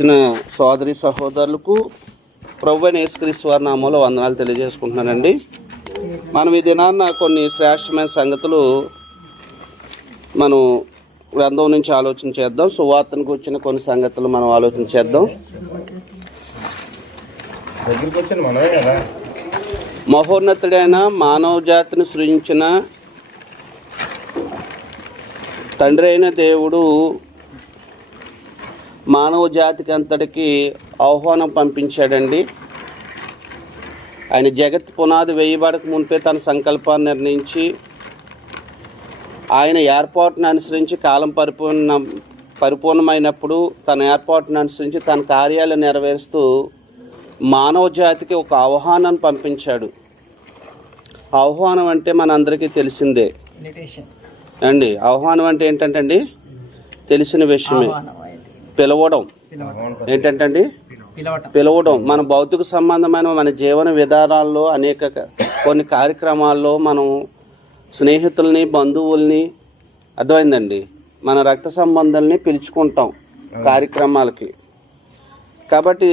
వచ్చిన సోదరి సహోదరులకు ప్రభువైన యేసుక్రీస్తు వారి నామములో వందనాలు తెలియజేసుకుంటున్నానండి. మనం ఈ దినాన్న కొన్ని శ్రేష్టమైన సంగతులు మనం గ్రంథం నుంచి ఆలోచన చేద్దాం. సువార్తకు వచ్చిన కొన్ని సంగతులు మనం ఆలోచన చేద్దాం. మహోన్నతుడైన మానవ జాతిని సృజించిన తండ్రి అయిన దేవుడు మానవ జాతికి అంతటికి ఆహ్వానం పంపించాడండి. ఆయన జగత్ పునాది వేయబడక మునిపే తన సంకల్పాన్ని నిర్ణయించి ఆయన ఏర్పాటును అనుసరించి కాలం పరిపూర్ణమైనప్పుడు తన ఏర్పాటును అనుసరించి తన కార్యాలు నెరవేరుస్తూ మానవ జాతికి ఒక ఆహ్వానాన్ని పంపించాడు. ఆహ్వానం అంటే మనందరికీ తెలిసిందే అండి. ఆహ్వానం అంటే ఏంటంటే తెలిసిన విషయమే. పిలవడం ఏంటంటే పిలవడం మన భౌతిక సంబంధమైన మన జీవన విధానాల్లో అనేక కొన్ని కార్యక్రమాల్లో మనం స్నేహితుల్ని బంధువుల్ని అర్థమైందండి మన రక్త సంబంధాలని పిలుచుకుంటాం కార్యక్రమాలకి. కాబట్టి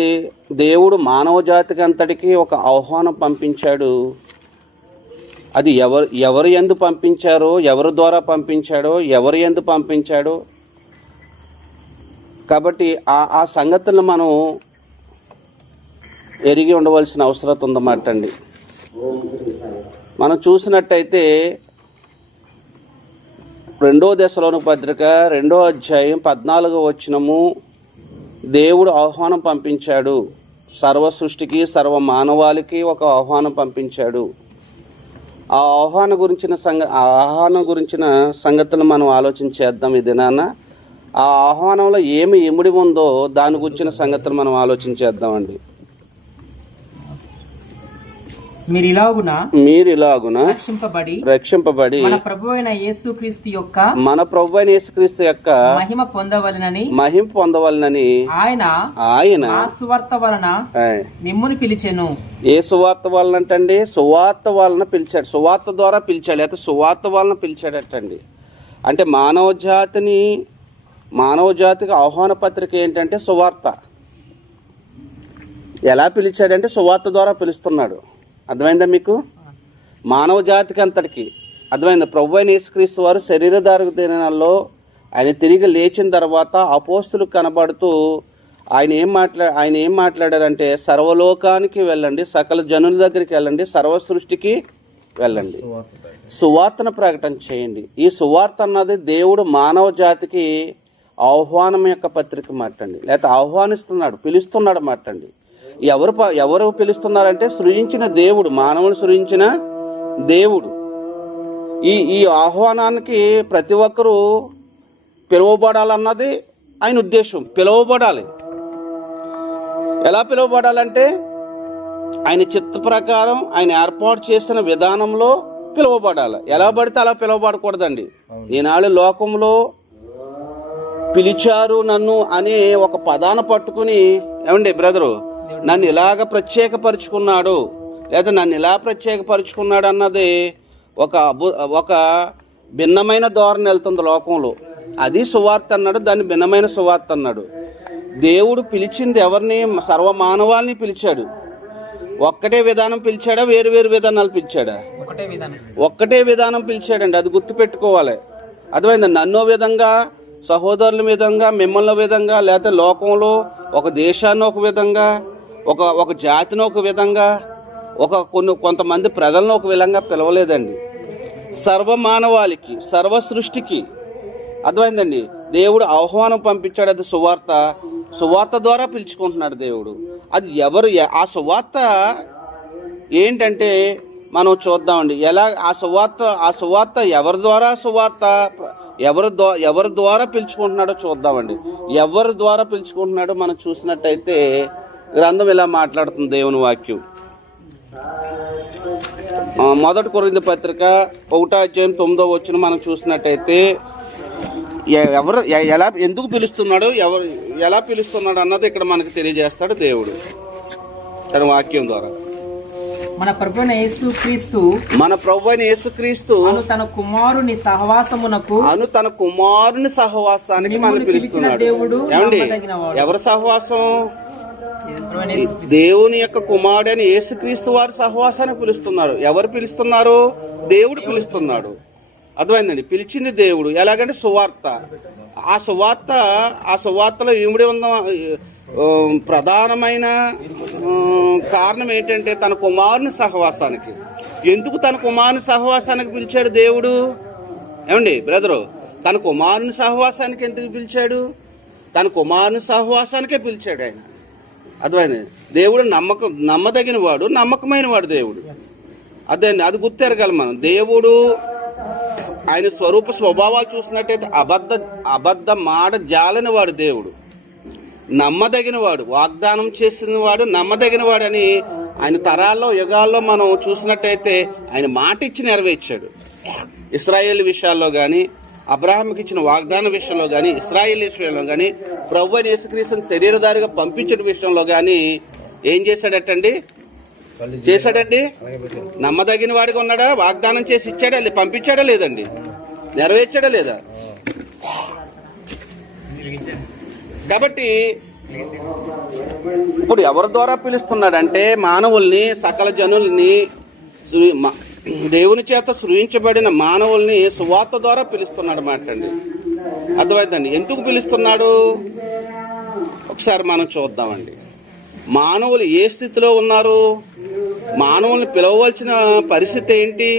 దేవుడు మానవ జాతికి అంతటికి ఒక ఆహ్వానం పంపించాడు. అది ఎవరు ఎందు పంపించారో, ఎవరి ద్వారా పంపించాడో, ఎవరు ఎందు పంపించాడో, కాబట్టి ఆ సంగతులను మనం ఎరిగి ఉండవలసిన అవసరం ఉందన్నమాట అండి. మనం చూసినట్టయితే 2వ దశలోని పత్రిక 2వ అధ్యాయం 14వ వచనము, దేవుడు ఆహ్వానం పంపించాడు. సర్వ సృష్టికి సర్వ మానవాళికి ఒక ఆహ్వానం పంపించాడు. ఆ ఆహ్వానం గురించిన సంగతులు మనం ఆలోచన చేద్దాం ఈ దినాన. ఆ ఆహ్వానంలో ఏమి ఇమిడి ఉందో దాని గురించిన సంగతులు మనం ఆలోచన చేద్దామండి. మీరు ఇలాగున రక్షింపబడి మన ప్రభువైన యేసుక్రీస్తు యొక్క మహిమ పొందవలనని ఆయన సువార్త వలన మిమ్మును పిలిచెను. ఏ సువార్త వలన అంటండి? సువార్త వలన పిలిచాడు. సువార్త ద్వారా పిలిచాడు, అయితే సువార్త వలన పిలిచాడటండి. అంటే మానవ జాతికి ఆహ్వాన పత్రిక ఏంటంటే సువార్త. ఎలా పిలిచాడంటే సువార్త ద్వారా పిలుస్తున్నాడు. అర్థమైందా మీకు? మానవ జాతికి అంతటికి అర్థమైందా? ప్రభువైన యేసుక్రీస్తు వారు శరీరధారక దినాల్లో ఆయన తిరిగి లేచిన తర్వాత అపోస్తులకు కనబడుతూ ఆయన ఏం మాట్లాడారంటే సర్వలోకానికి వెళ్ళండి, సకల జనుల దగ్గరికి వెళ్ళండి, సర్వ సృష్టికి వెళ్ళండి, సువార్తను ప్రకటన చేయండి. ఈ సువార్త అన్నది దేవుడు మానవ జాతికి ఆహ్వానం యొక్క పత్రిక మాటండి, లేకపోతే ఆహ్వానిస్తున్నాడు, పిలుస్తున్నాడు మాటండి. ఎవరు పిలుస్తున్నారంటే సృజించిన దేవుడు, మానవుని సృజించిన దేవుడు. ఈ ఆహ్వానానికి ప్రతి ఒక్కరూ పిలువబడాలన్నది ఆయన ఉద్దేశం. పిలువబడాలి. ఎలా పిలువబడాలంటే ఆయన చిత్త ప్రకారం ఆయన ఏర్పాటు చేసిన విధానంలో పిలువబడాలి. ఎలా పడితే అలా పిలువబడకూడదండి. ఈనాడు లోకంలో పిలిచారు నన్ను అనే ఒక పదాన్ని పట్టుకుని, ఏమండి బ్రదరు నన్ను ఇలాగ ప్రత్యేకపరుచుకున్నాడు, లేదా నన్ను ఇలా ప్రత్యేకపరుచుకున్నాడు అన్నది ఒక భిన్నమైన ధోరణి వెళ్తుంది లోకంలో. అది సువార్త అన్నాడు, దాన్ని భిన్నమైన సువార్త అన్నాడు. దేవుడు పిలిచింది ఎవరిని? సర్వమానవాల్ని పిలిచాడు. ఒక్కటే విధానం పిలిచాడా? వేరు వేరు విధానాలు పిలిచాడా? ఒక్కటే విధానం పిలిచాడండి. అది గుర్తుపెట్టుకోవాలి. అర్థమైంది? నన్నో విధంగా, సహోదరుల విధంగా, మిమ్మల్ని విధంగా, లేకపోతే లోకంలో ఒక దేశాన్ని ఒక విధంగా, ఒక జాతిని ఒక విధంగా, కొంతమంది ప్రజలను ఒక విధంగా పిలవలేదండి. సర్వమానవాళికి, సర్వ సృష్టికి అర్థమైందండి దేవుడు ఆహ్వానం పంపించాడు. అది సువార్త ద్వారా పిలుచుకుంటున్నాడు దేవుడు. అది ఆ సువార్త ఏంటంటే మనం చూద్దామండి. ఎలా ఆ సువార్త ఎవరి ద్వారా ఎవరి ద్వారా పిలుచుకుంటున్నాడో చూద్దామండి. ఎవరి ద్వారా పిలుచుకుంటున్నాడో మనం చూసినట్టయితే గ్రంథం ఇలా మాట్లాడుతుంది దేవుని వాక్యం. 1 కొరింథీ పత్రిక 1వ అధ్యాయం 9వ వచనం మనం చూసినట్టయితే ఎందుకు పిలుస్తున్నాడు, ఎలా పిలుస్తున్నాడు అన్నది ఇక్కడ మనకు తెలియజేస్తాడు దేవుడు తన వాక్యం ద్వారా. మన ప్రభువైన యేసుక్రీస్తు అను తన కుమారుని సహవాసానికి మనం పిలుస్తున్నాడు. ఏమండి, ఎవరి సహవాసం? దేవుని యొక్క కుమారుడైన యేసుక్రీస్తు వారి సహవాసానికి పిలుస్తున్నారు. ఎవరు పిలుస్తున్నారు? దేవుడు పిలుస్తున్నాడు. అర్థమైందండి. పిలిచింది దేవుడు. ఎలాగంటే సువార్త. ఆ సువార్తలో ఏమిడి ఉన్న ప్రధానమైన కారణం ఏంటంటే తన కుమారుని సహవాసానికి. ఎందుకు తన కుమారుని సహవాసానికి పిలిచాడు దేవుడు? ఏమండి బ్రదరు, తన కుమారుని సహవాసానికి ఎందుకు పిలిచాడు? తన కుమారుని సహవాసానికే పిలిచాడు ఆయన. అర్థమైంది. దేవుడు నమ్మదగిన వాడు, నమ్మకమైన వాడు దేవుడు. అదే అది గుర్తెరగాలి మనం. దేవుడు ఆయన స్వభావాలు చూసినట్టయితే అబద్ధ మాట జాలని వాడు దేవుడు. నమ్మదగిన వాడు, వాగ్దానం చేసిన వాడు, నమ్మదగిన వాడని ఆయన తరాల్లో యుగాల్లో మనం చూసినట్టయితే ఆయన మాట ఇచ్చి నెరవేర్చాడు. ఇశ్రాయేల్ విషయాల్లో కానీ, అబ్రాహాంకి ఇచ్చిన వాగ్దాన విషయంలో కానీ, ఇశ్రాయేల్ విషయంలో కానీ, ప్రభువైన యేసుక్రీస్తుని శరీరధారిగా పంపించిన విషయంలో కానీ ఏం చేశాడటండి? నమ్మదగిన వాడిగా ఉన్నాడా? వాగ్దానం చేసి ఇచ్చాడా? పంపించాడా లేదండి? నెరవేర్చాడా లేదా? కాబట్టి ఇప్పుడు ఎవరి ద్వారా పిలుస్తున్నాడంటే మానవుల్ని, సకల జనుల్ని, దేవుని చేత సృజించబడిన మానవుల్ని సువార్త ద్వారా పిలుస్తున్నాడు అన్నమాట అండి. అర్థమైందండి. ఎందుకు పిలుస్తున్నాడు ఒకసారి మనం చూద్దామండి. మానవులు ఏ స్థితిలో ఉన్నారు? మానవుల్ని పిలవవలసిన పరిస్థితి ఏంటి?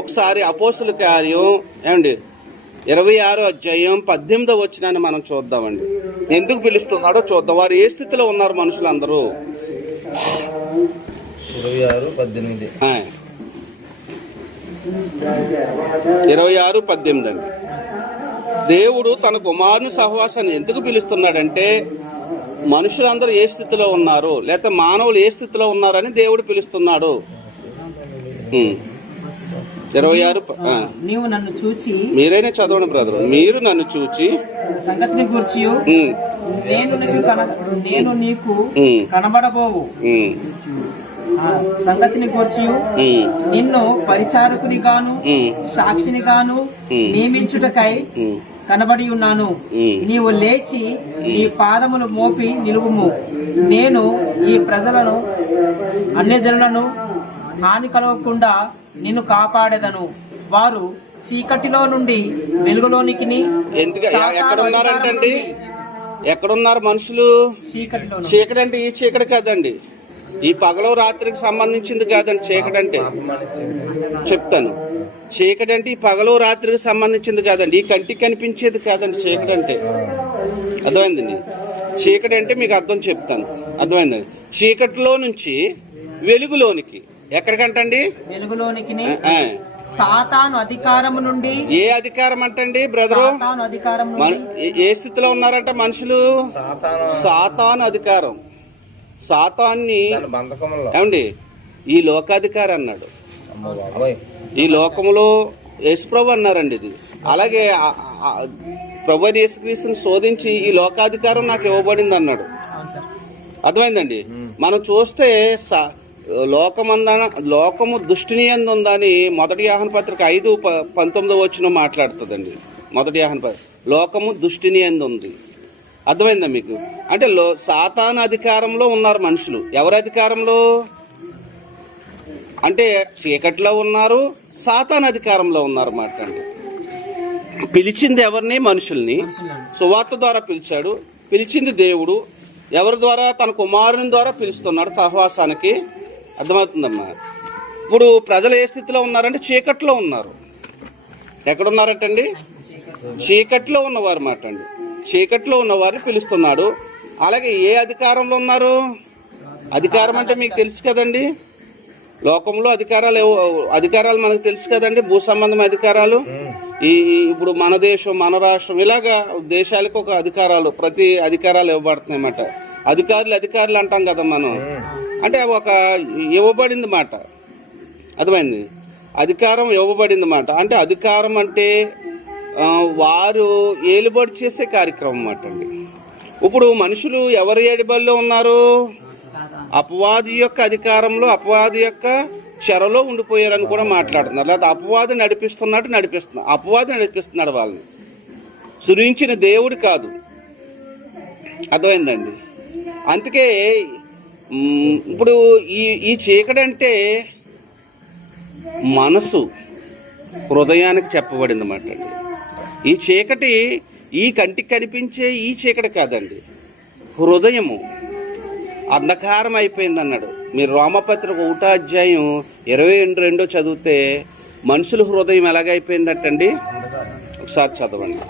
ఒకసారి అపోస్తుల కార్యం 26వ అధ్యాయం 18వ వచనాన్ని మనం చూద్దామండి. ఎందుకు పిలుస్తున్నాడో చూద్దాం. వారు ఏ స్థితిలో ఉన్నారు మనుషులందరూ? 26:18 అండి. దేవుడు తన కుమారుని సహవాసాన్ని ఎందుకు పిలుస్తున్నాడంటే మనుషులందరూ ఏ స్థితిలో ఉన్నారు, లేక మానవులు ఏ స్థితిలో ఉన్నారని దేవుడు పిలుస్తున్నాడు. 26 నీవు నన్ను చూచి, మీరైనా చదవండి బ్రదర్. మీరు నన్ను చూచి సంగతిని గూర్చి నేను నీకు కనబడబోవు సంగతిని గూర్చి నిన్ను పరిచారకుని గాను సాక్షిని గాను నియమించుటకై కనబడి ఉన్నాను. నీవు లేచి నీ పాదములు మోపి నిలువుము. నేను ఈ ప్రజలను అన్యజనులను హాని కలగకుండా నిన్ను కాపాడేదను. వారు చీకటిలో నుండి వెలుగులోనికి. ఎక్కడున్నారు మనుషులు? చీకటి అంటే ఈ చీకటి కాదండి, ఈ పగలు రాత్రికి సంబంధించింది కాదండి. చీకటి అంటే చెప్తాను. చీకటి అంటే ఈ పగలు రాత్రికి సంబంధించింది కాదండి, ఈ కంటికి కనిపించేది కాదండి. చీకటి అంటే అర్థమైందండి. చీకటి అంటే మీకు అర్థం చెప్తాను. అర్థమైందండి. చీకటిలో నుంచి వెలుగులోనికి. ఎక్కడికంటండి? వెలుగులోనికి. సాతాను అధికారం నుండి. ఏ అధికారం అంటండి బ్రదరు? ఏ స్థితిలో ఉన్నారంట మనుషులు? సాతాను అధికారం. సాతాన్ని ఏమండి ఈ లోకాధికారి అన్నాడు. ఈ లోకములో యేసుప్రభు అన్నారండి ఇది. అలాగే ప్రభువైన యేసుక్రీస్తుని శోధించి ఈ లోకాధికారం నాకు ఇవ్వబడింది అన్నాడు. అర్థమైందండి. మనం చూస్తే లోకము దుష్టిని యందు ఉందని 1 యోహాను పత్రిక 5:19 వచనం మాట్లాడుతుందండి. 1 యోహాను పత్రిక లోకము దుష్టిని యందు ఉంది. అర్థమైందా మీకు? అంటే సాతాను అధికారంలో ఉన్నారు మనుషులు. ఎవరి అధికారంలో అంటే చీకట్లో ఉన్నారు, సాతాను అధికారంలో ఉన్నారు మాట అండి. పిలిచింది ఎవరిని? మనుషుల్ని. సువార్త ద్వారా పిలిచాడు. పిలిచింది దేవుడు. ఎవరి ద్వారా? తన కుమారుని ద్వారా పిలుస్తున్నాడు సహవాసానికి. అర్థమవుతుందమ్మా. ఇప్పుడు ప్రజలు ఏ స్థితిలో ఉన్నారంటే చీకట్లో ఉన్నారు. ఎక్కడున్నారటండి? చీకట్లో ఉన్నవారు మాట అండి. చీకట్లో ఉన్నవారిని పిలుస్తున్నాడు. అలాగే ఏ అధికారంలో ఉన్నారు? అధికారం అంటే మీకు తెలుసు కదండి. లోకంలో అధికారాలు మనకు తెలుసు కదండి. భూ సంబంధం అధికారాలు. ఇప్పుడు మన దేశం, మన రాష్ట్రం, ఇలాగా దేశాలకు ఒక అధికారాలు, ప్రతి అధికారాలు ఇవ్వబడుతున్నాయి అన్నమాట. అధికారులు అంటాం కదా మనం. అంటే ఒక ఇవ్వబడింది మాట. అర్థమైంది. అధికారం ఇవ్వబడింది మాట. అంటే అధికారం అంటే వారు ఏలుబడి చేసే కార్యక్రమం అన్నమాట అండి. ఇప్పుడు మనుషులు ఎవరి ఏలుబడిలో ఉన్నారు? అపవాది యొక్క అధికారంలో, అపవాది యొక్క చెరలో ఉండిపోయారని కూడా మాట్లాడుతున్నారు. లేదా అపవాది అపవాది నడిపిస్తున్నాడు వాళ్ళని, సృజించిన దేవుడు కాదు. అర్థమైందండి? అందుకే ఇప్పుడు ఈ చీకటి అంటే మనసు, హృదయానికి చెప్పబడింది అన్నమాట అండి. ఈ చీకటి ఈ కంటికి కనిపించే ఈ చీకటి కాదండి, హృదయము అంధకారం అయిపోయింది అన్నాడు. మీరు రోమపత్రిక 1వ అధ్యాయం 22 చదివితే మనుషుల హృదయం ఎలాగైపోయిందటండి, ఒకసారి చదవండి.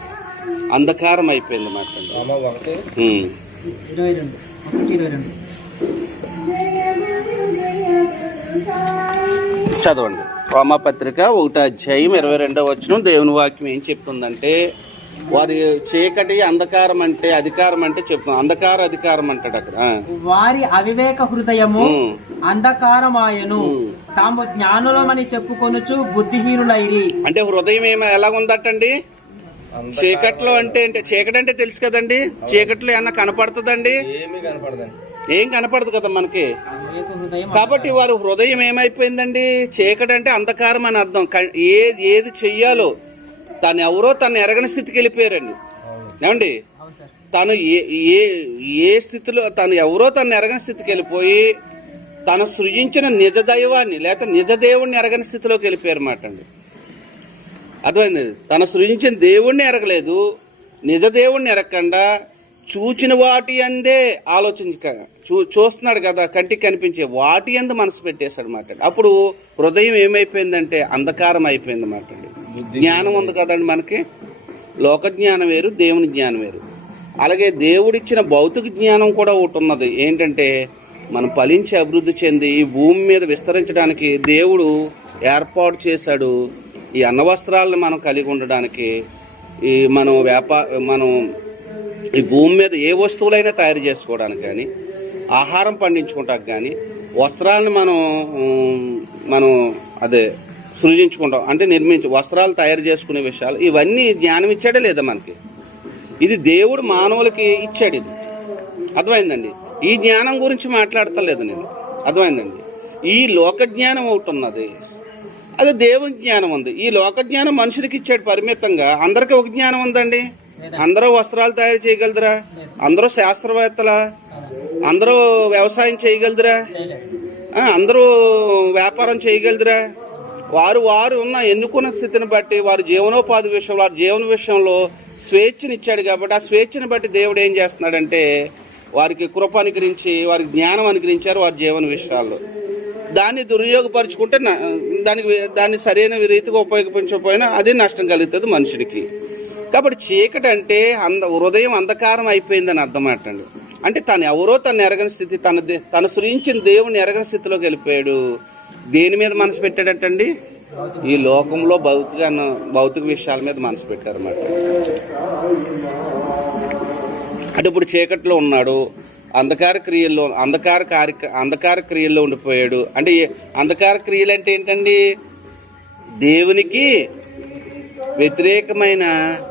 అంధకారం అయిపోయింది అన్నమాట అండి. చదవండి. రోమపత్రిక 1వ అధ్యాయం 22వ వచనం. దేవుని వాక్యం ఏం చెప్తుందంటే, వారి చీకటి అంధకారం అంటే అధికారం అంటే చెప్తున్నాం. అధికారం అంటాడు అక్కడ. వారి అవివేక హృదయము అంధకారమాయను, తాము జ్ఞానులమని చెప్పుకొనుచు బుద్ధిహీనులైరి. అంటే హృదయం ఎలా ఉందటండి? చీకట్లో అంటే చీకటి అంటే తెలుసు కదండి. చీకట్లో ఏమన్నా కనపడుతుందండి? ఏం కనపడదు కదా మనకి. కాబట్టి వారి హృదయం ఏమైపోయిందండి? చీకటి అంటే అంధకారం అని అర్థం. ఏది చెయ్యాలో తను ఎవరో తను ఎరగని స్థితికి వెళ్ళిపోయారండి. ఏమండి? తను ఏ స్థితిలో తను ఎవరో తను ఎరగని స్థితికి వెళ్ళిపోయి తను సృజించిన నిజ దైవాన్ని లేకపోతే నిజ దేవుణ్ణి ఎరగని స్థితిలోకి వెళ్ళిపోయారు అన్నమాట అండి. అర్థమైంది? తను సృజించిన దేవుణ్ణి ఎరగలేదు, నిజ దేవుణ్ణి ఎరగకుండా చూచిన వాటి అందే చూస్తున్నాడు కదా, కంటికి కనిపించే వాటి అందు మనసు పెట్టేశాడు అన్నమాట. అప్పుడు హృదయం ఏమైపోయిందంటే అంధకారం అయిపోయింది అన్నమాట అండి. జ్ఞానం ఉంది కదండి మనకి, లోక జ్ఞానం వేరు, దేవుని జ్ఞానం వేరు. అలాగే దేవుడిచ్చిన భౌతిక జ్ఞానం కూడా ఒకటి ఉన్నది. ఏంటంటే మనం ఫలించి అభివృద్ధి చెంది ఈ భూమి మీద విస్తరించడానికి దేవుడు ఏర్పాటు చేశాడు. ఈ అన్నవస్త్రాలను మనం కలిగి ఉండడానికి, ఈ మనం ఈ భూమి మీద ఏ వస్తువులైనా తయారు చేసుకోవడానికి కానీ, ఆహారం పండించుకోవడానికి కానీ, వస్త్రాలను మనం అదే సృజించుకుంటాం అంటే వస్త్రాలు తయారు చేసుకునే విషయాలు, ఇవన్నీ జ్ఞానం ఇచ్చాడే లేదా మనకి? ఇది దేవుడు మానవులకి ఇచ్చాడు. ఇది అర్థమైందండి. ఈ జ్ఞానం గురించి మాట్లాడతలేదు నేను. అర్థమైందండి? ఈ లోక జ్ఞానం ఒకటి ఉన్నది, అది దేవుని జ్ఞానం ఉంది. ఈ లోక జ్ఞానం మనుషులకి ఇచ్చాడు పరిమితంగా. అందరికీ ఒక జ్ఞానం ఉందండి. అందరూ వస్త్రాలు తయారు చేయగలదురా? అందరూ శాస్త్రవేత్తలా? అందరూ వ్యవసాయం చేయగలదురా? అందరూ వ్యాపారం చేయగలదురా? వారు ఉన్న ఎన్నుకున్న స్థితిని బట్టి వారి జీవనోపాధి విషయంలో, వారి జీవన విషయంలో స్వేచ్ఛనిచ్చాడు. కాబట్టి ఆ స్వేచ్ఛని బట్టి దేవుడు ఏం చేస్తున్నాడంటే వారికి కృప అనుగ్రహించి, వారికి జ్ఞానం అనుగ్రహించారు వారి జీవన విషయాల్లో. దాన్ని దుర్యోగపరుచుకుంటే దాన్ని సరైన రీతిగా ఉపయోగించకపోయినా అదే నష్టం కలుగుతుంది మనుషుడికి. కాబట్టి చీకటి అంటే హృదయం అంధకారం అయిపోయిందని అర్థం అంటండి. అంటే తను ఎవరో తను ఎరగని స్థితి, తను సృజించిన దేవుని ఎరగని స్థితిలోకి వెళ్ళిపోయాడు. దేని మీద మనసు పెట్టాడటండి? ఈ లోకంలో భౌతిక విషయాల మీద మనసు పెట్టారన్నమాట. అంటే ఇప్పుడు చీకట్లో ఉన్నాడు, అంధకార క్రియల్లో ఉండిపోయాడు. అంటే అంధకార క్రియలు అంటే ఏంటండి? దేవునికి వ్యతిరేకమైన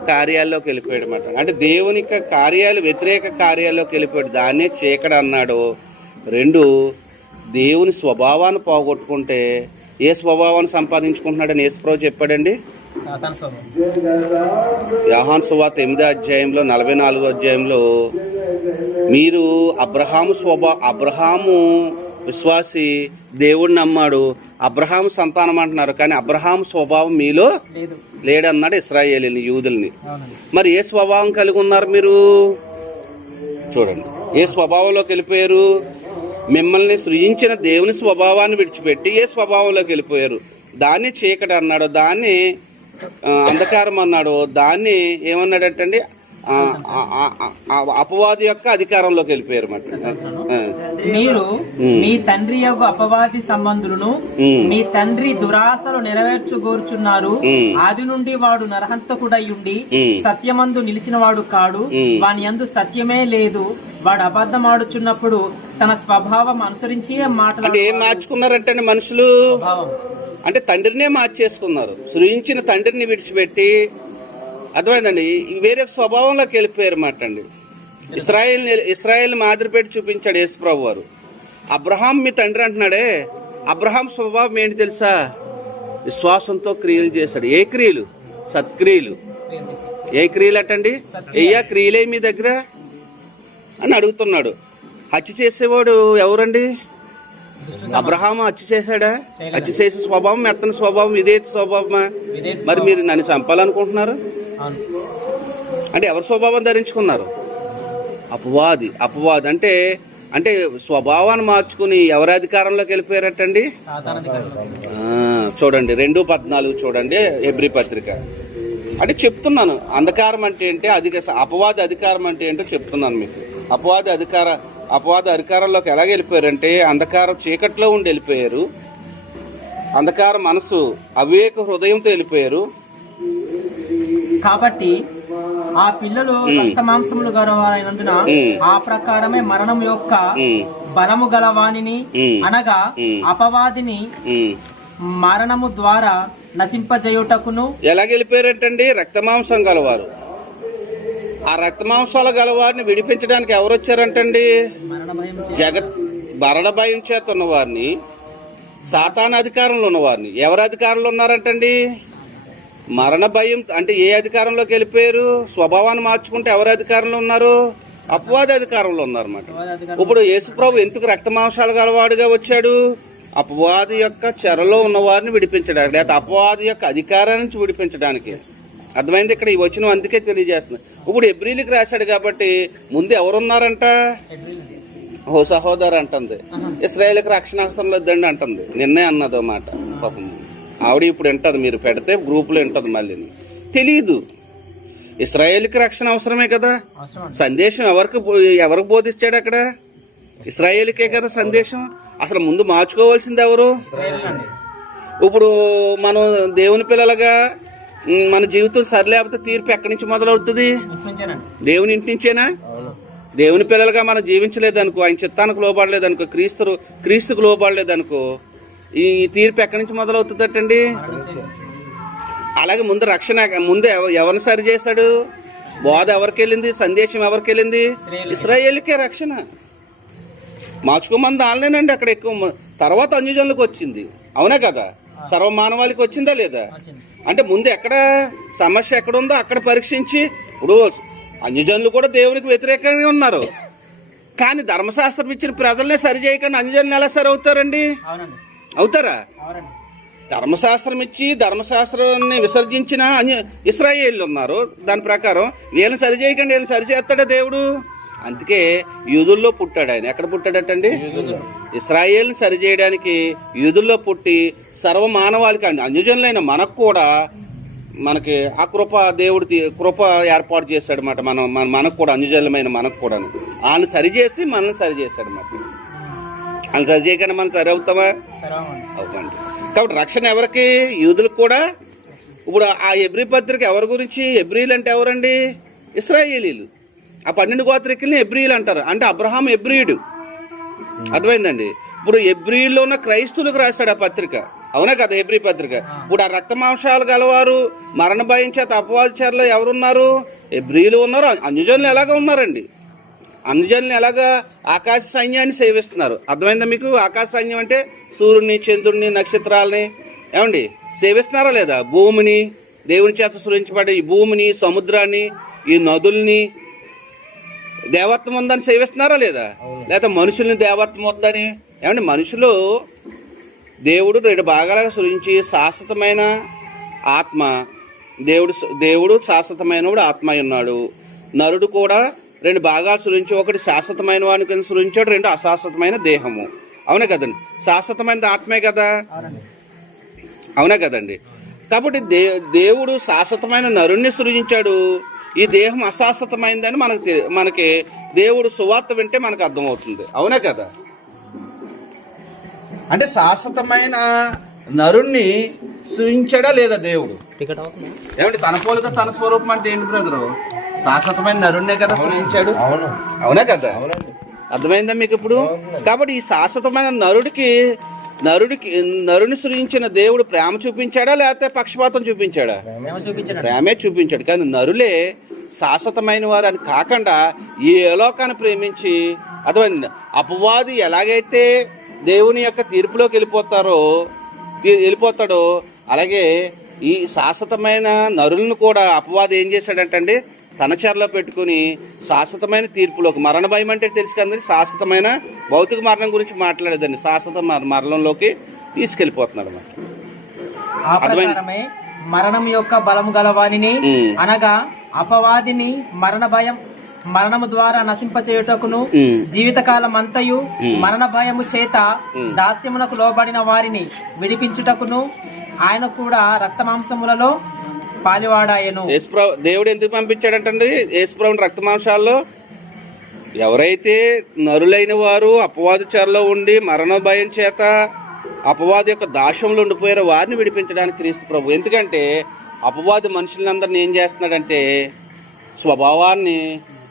కార్యాల్లోకి వెళ్ళిపోయాడు అన్నమాట. అంటే దేవుని వ్యతిరేక కార్యాల్లోకి వెళ్ళిపోయాడు. దాన్నే చీకటి అన్నాడు. 2, దేవుని స్వభావాన్ని పోగొట్టుకుంటే ఏ స్వభావాన్ని సంపాదించుకుంటున్నాడని యేసుప్రభు చెప్పాడండి. యోహాను సువార్త 8వ అధ్యాయంలో 44వ అధ్యాయంలో, మీరు అబ్రహాము విశ్వాసి, దేవుడిని నమ్మాడు, అబ్రహాము సంతానం అంటున్నారు, కానీ అబ్రహాము స్వభావం మీలో లేడన్నాడు ఇశ్రాయేలీని, యూదుల్ని. మరి ఏ స్వభావం కలిగి ఉన్నారు మీరు? చూడండి, ఏ స్వభావంలోకి వెళ్ళిపోయారు? మిమ్మల్ని సృజించిన దేవుని స్వభావాన్ని విడిచిపెట్టి ఏ స్వభావంలోకి వెళ్ళిపోయారు? దాన్ని చీకటి అన్నాడు, దాన్ని అంధకారం అన్నాడు, దాన్ని ఏమన్నాడటండి? అపవాది యొక్క అధికారంలోకి వెళ్ళిపోయారు. మీరు మీ తండ్రి యొక్క అపవాది సంబంధులను మీ తండ్రి దురాశలు నెరవేర్చుకోరుచున్నారు. ఆది నుండి వాడు నరహంతకుడై ఉండి సత్యమందు నిలిచిన వాడు కాడు, వాని యందు సత్యమే లేదు. వాడు అబద్ధం ఆడుచున్నప్పుడు తన స్వభావం అనుసరించి మాట్లాడు. ఏం మార్చుకున్నారంటే మనుషులు? అంటే తండ్రినే మార్చేసుకున్నారు. సృజించిన తండ్రిని విడిచిపెట్టి, అర్థమైందండి, వేరే స్వభావంలోకి వెళ్ళిపోయారు అన్నమాట అండి. ఇస్రాయేల్ మాదిరి పెట్టి చూపించాడు యేసుప్రభు వారు. అబ్రహాం మీ తండ్రి అంటున్నాడే, అబ్రహాం స్వభావం ఏంటి తెలుసా? విశ్వాసంతో క్రియలు చేశాడు. ఏ క్రియలు? సత్క్రియలు. ఏ క్రియలు అటండి? అయ్యా క్రియలే మీ దగ్గర అని అడుగుతున్నాడు. హత్య చేసేవాడు ఎవరండి? అబ్రహాము హత్య చేశాడా? హత్య చేసే స్వభావం, మెత్తని స్వభావం, విధేయత స్వభావమా? మరి మీరు నన్ను చంపాలనుకుంటున్నారు అంటే ఎవరి స్వభావం ధరించుకున్నారు? అపవాది. అపవాది అంటే అంటే స్వభావాన్ని మార్చుకుని ఎవరి అధికారంలోకి వెళ్ళిపోయారటండి? చూడండి 2:14 చూడండి హెబ్రీ పత్రిక. అంటే చెప్తున్నాను అంధకారం అంటే ఏంటి, అపవాది అధికారం అంటే ఏంటో చెప్తున్నాను మీకు. అపవాది అధికారంలోకి ఎలాగ వెళ్ళిపోయారంటే అంధకారం చీకట్లో ఉండి వెళ్ళిపోయారు. అంధకార మనసు అవివేక హృదయంతో వెళ్ళిపోయారు. కాబట్టి ఆ పిల్లలు రక్త మాంసములు గలవారైనందున ఆ ప్రకారమే మరణం యొక్క బలము గలవానిని అనగా అపవాదిని మరణము ద్వారా నశింపజేయుటకును. ఎలాగ వెళ్ళిపోయారంటండి? రక్తమాంసం గలవారు. ఆ రక్తమాంసాల గలవారిని విడిపించడానికి ఎవరు వచ్చారంటండి? మరణ భయం చేత ఉన్నవారిని, సాతాను అధికారంలో ఉన్నవారిని. ఎవరి అధికారంలో ఉన్నారంటండి? మరణ భయం అంటే ఏ అధికారంలోకి వెళ్ళిపోయారు? స్వభావాన్ని మార్చుకుంటే ఎవరి అధికారంలో ఉన్నారు? అపవాది అధికారంలో ఉన్నారన్నమాట. ఇప్పుడు యేసుప్రభు ఎందుకు రక్తమాంసాలు గలవాడుగా వచ్చాడు? అపవాది యొక్క చెరలో ఉన్నవారిని విడిపించడానికి, లేకపోతే అపవాది యొక్క అధికారాన్ని నుంచి విడిపించడానికి. అర్థమైంది? ఇక్కడ ఈ వచనం అందుకే తెలియజేస్తున్నారు. ఇప్పుడు హెబ్రీలకు రాశాడు కాబట్టి ముందు ఎవరున్నారంట? ఓ సహోదరు అంటుంది, ఇశ్రాయేలుకి రక్షణ అవసరం లేదండి అంటుంది. నిన్నే అన్నది మాట. పాపం ఆవిడ ఇప్పుడు వింటది, మీరు పెడితే గ్రూపులో వింటది. మళ్ళీ తెలీదు. ఇశ్రాయేలుకి రక్షణ అవసరమే కదా. సందేశం ఎవరికి బోధించాడు అక్కడ? ఇశ్రాయేలుకే కదా సందేశం. అసలు ముందు మార్చుకోవాల్సింది ఎవరు? ఇప్పుడు మనం దేవుని పిల్లలుగా మన జీవితం సరిలేకపోతే తీర్పు ఎక్కడి నుంచి మొదలవుతుంది? దేవుని ఇంటి నుంచేనా? దేవుని పిల్లలుగా మనం జీవించలేదనుకో, ఆయన చిత్తానికి లోబడలేదనుకో, క్రీస్తుకు లోబడలేదనుకో, ఈ తీర్పు ఎక్కడి నుంచి మొదలవుతుందటండి? అలాగే ముందు రక్షణ ముందు ఎవరిని సరి చేశాడు? బోధ ఎవరికి వెళ్ళింది? సందేశం ఎవరికి వెళ్ళింది? ఇశ్రాయేలుకే రక్షణ. మార్చుకోమని దానిలేనండి అక్కడ ఎక్కువ. తర్వాత అన్యజనులకు వచ్చింది. అవునా కదా? సర్వమానవాళికి వచ్చిందా లేదా? అంటే ముందు ఎక్కడ సమస్య ఎక్కడుందో అక్కడ పరీక్షించి, ఇప్పుడు అన్యజనులు కూడా దేవునికి వ్యతిరేకంగా ఉన్నారు. కానీ ధర్మశాస్త్రం ఇచ్చిన ప్రజలనే సరి చేయకుండా అన్యజనులు ఎలా సరి అవుతారండి? అవుతారా? ధర్మశాస్త్రం ఇచ్చి ధర్మశాస్త్రాన్ని విసర్జించిన ఇశ్రాయేళ్ళు ఉన్నారు. దాని ప్రకారం వీళ్ళని సరి చేయకుండా వీళ్ళని సరి చేస్తాడా దేవుడు? అందుకే యూదుల్లో పుట్టాడు ఆయన. ఎక్కడ పుట్టాడటండి? ఇశ్రాయేల్ని సరి చేయడానికి యూదుల్లో పుట్టి సర్వమానవాళికి అన్యజనులైన మనకు కూడా మనకి ఆ దేవుడు కృప ఏర్పాటు చేశాడు అన్నమాట. మనకు కూడా అన్యజనులమైన మనకు కూడా వాళ్ళని సరిచేసి మనల్ని సరి చేశాడు అన్నమాట. వాళ్ళని సరి చేయకుండా మనం సరి అవుతామా? అవుతాండి. కాబట్టి రక్షణ ఎవరికి? యూదులకు కూడా. ఇప్పుడు ఆ హెబ్రీ పత్రిక ఎవరి గురించి? హెబ్రీలు అంటే ఎవరండి? ఇశ్రాయేలీలు. ఆ 12 గోత్రికుల్ని హెబ్రీలు అంటారు. అంటే అబ్రహాం హెబ్రీయుడు. అర్థమైందండి? ఇప్పుడు హెబ్రీల్లో ఉన్న క్రైస్తువులకు రాశాడు ఆ పత్రిక. అవునా కదా? హెబ్రీ పత్రిక. ఇప్పుడు ఆ రక్తమాంసాలు గలవారు, మరణ భయం చేత అపవాది చెరలో ఎవరున్నారు? హెబ్రీలు ఉన్నారు. అన్యజనులు ఎలాగా ఉన్నారండి? అన్యజనులు ఎలాగా ఆకాశ సైన్యాన్ని సేవిస్తున్నారు. అర్థమైందా మీకు? ఆకాశ సైన్యం అంటే సూర్యుడిని, చంద్రుడిని, నక్షత్రాలని ఏమండి సేవిస్తున్నారా లేదా? భూమిని, దేవుని చేత సృష్టించబడే ఈ భూమిని, సముద్రాన్ని, ఈ నదుల్ని దేవత్వం ఉందని సేవిస్తున్నారా లేదా? లేకపోతే మనుషుల్ని దేవత్వం ఉందని ఏమంటే మనుషులు దేవుడు 2 భాగాలుగా సృజించి శాశ్వతమైన ఆత్మ, దేవుడు శాశ్వతమైనవాడు ఆత్మ ఉన్నాడు. నరుడు కూడా 2 భాగాలు సృజించి, ఒకటి శాశ్వతమైన వాని కింద సృజించాడు, 2 అశాశ్వతమైన దేహము. అవునా కదండి? శాశ్వతమైన ఆత్మే కదా. అవునా కదండి? కాబట్టి దేవుడు శాశ్వతమైన నరుణ్ణి సృజించాడు. ఈ దేహం అశాశ్వతమైందని మనకి దేవుడు సువార్త వింటే మనకు అర్థమవుతుంది. అవునా కదా? అంటే శాశ్వతమైన నరుణ్ణి సృజించాడా లేదా దేవుడు? ఏమంటే తన పోలిక తన స్వరూపం అంటే ఏంటి బ్రదరు? శాశ్వతమైన నరుణ్ణే కదా సృజించాడు. అవునా కదా? అర్థమైందా మీకు ఇప్పుడు? కాబట్టి ఈ శాశ్వతమైన నరుని సృజించిన దేవుడు ప్రేమ చూపించాడా లేకపోతే పక్షపాతం చూపించాడా? ప్రేమే చూపించాడు. కానీ నరులే శాశ్వతమైన వారు అని కాకుండా ఏ లోకాన్ని ప్రేమించి అర్థమైంది. అపవాది ఎలాగైతే దేవుని యొక్క తీర్పులోకి వెళ్ళిపోతాడో అలాగే ఈ శాశ్వతమైన నరులను కూడా అపవాది ఏం చేశాడంటండి, తన చెరలో పెట్టుకుని శాశ్వతమైన తీర్పులోకి, మరణ భయం అంటే తెలుసు కదండి, శాశ్వతమైన భౌతిక మరణం గురించి మాట్లాడేదండి, శాశ్వత మరణంలోకి తీసుకెళ్ళిపోతున్నాడు అన్నమాట. ఆ ప్రకారమే మరణం యొక్క బలము గలవానిని అనగా అపవాదిని మరణము ద్వారా నశింపచేయుటకును జీవితకాలం అంతయు మరణ భయము చేత దాస్యమునకు లోబడిన వారిని విడిపించుటకును ఆయన కూడా రక్త మాంసములలో పాలివాడాయను. దేవుడు ఎందుకు పంపించాడంటండి యేసుప్రభుని రక్త మాంసాల్లో? ఎవరైతే నరులైన వారు అపవాది చెరలో ఉండి మరణ భయం చేత అపవాది యొక్క దాస్యంలో ఉండిపోయారో వారిని విడిపించడానికి క్రీస్తు ప్రభు. ఎందుకంటే అపవాది మనుషులందరినీ ఏం చేస్తున్నాడంటే స్వభావాన్ని